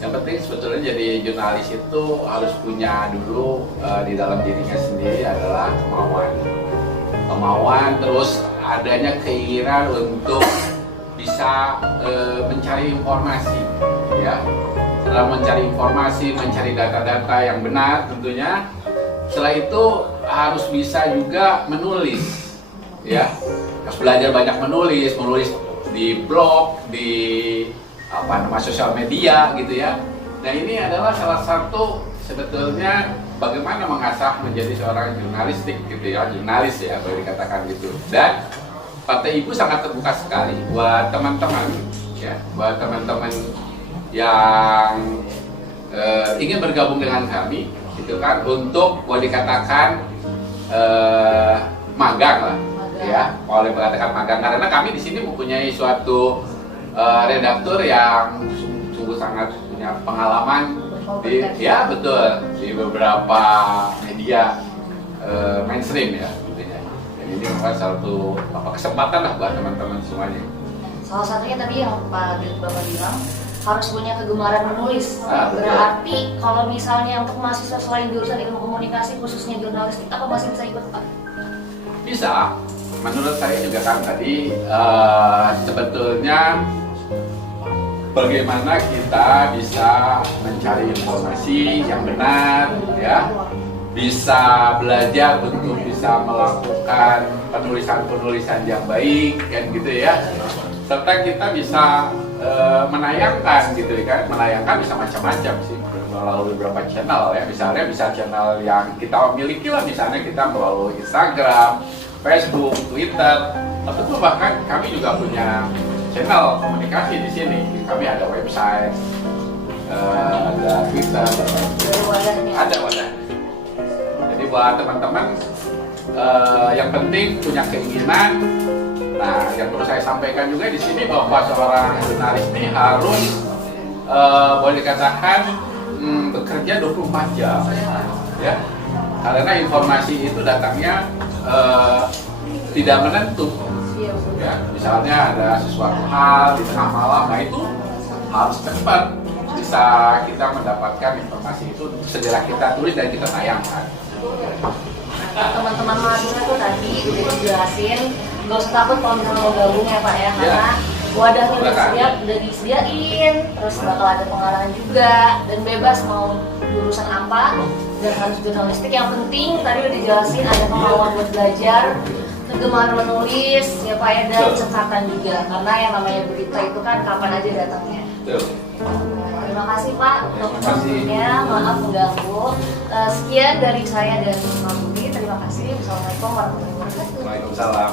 Yang penting sebetulnya jadi jurnalis itu harus punya dulu di dalam dirinya sendiri adalah kemauan, terus adanya keinginan untuk bisa mencari informasi, ya. Setelah mencari informasi, mencari data-data yang benar tentunya. Setelah itu harus bisa juga menulis, ya. Harus belajar banyak menulis di blog, di sosial media gitu ya. Nah ini adalah salah satu sebetulnya bagaimana mengasah menjadi seorang jurnalistik gitu ya, jurnalis ya boleh dikatakan gitu. Dan Partai Ibu sangat terbuka sekali buat teman-teman ya, buat teman-teman yang ingin bergabung dengan kami gitu kan, untuk boleh dikatakan magang lah ya, boleh dikatakan magang, karena kami di sini mempunyai suatu redaktur yang sungguh sangat punya pengalaman di, ya betul, di beberapa media mainstream ya tentunya. Dan ini merupakan satu kesempatan lah buat teman-teman semuanya. Salah satunya tadi yang Pak Bapak bilang harus punya kegemaran menulis. Betul. Berarti kalau misalnya untuk mahasiswa selain jurusan ilmu komunikasi khususnya jurnalistik, apa masih bisa ikut Pak? Bisa. Menurut saya juga kan tadi sebetulnya bagaimana kita bisa mencari informasi yang benar ya, bisa belajar untuk bisa melakukan penulisan-penulisan yang baik kan gitu ya, serta kita bisa menayangkan gitu kan, menayangkan bisa macam-macam sih melalui beberapa channel ya, misalnya bisa channel yang kita miliki lah, misalnya kita melalui Instagram, Facebook, Twitter, atau bahkan kami juga punya channel komunikasi di sini. Kami ada website, ada Twitter, ada wadah. Jadi buat teman-teman yang penting punya keinginan. Nah, yang perlu saya sampaikan juga di sini bahwa seorang jurnalis ini harus boleh dikatakan bekerja 24 jam, ya. Karena informasi itu datangnya tidak menentu. Ya, misalnya ada sesuatu hal di tengah malam, nah itu harus cepat bisa kita mendapatkan informasi itu, segera kita tulis dan kita tayangkan. Teman-teman mahasiswa tuh tadi udah dijelasin, nggak usah takut kalau misalnya mau gabung ya Pak ya, karena wadahnya udah disediain, terus bakal ada pengarahan juga, dan bebas mau jurusan apa dan harus jurnalistik. Yang penting tadi udah dijelasin ada kemauan buat belajar, kegemaran menulis ya Pak ya, dan cekatan juga, karena yang namanya berita itu kan kapan aja datangnya. Terima kasih Pak untuk waktunya, maaf mengganggu. Sekian dari saya dan Pak Budi, terima kasih. Wassalamualaikum warahmatullahi wabarakatuh. Waalaikumsalam.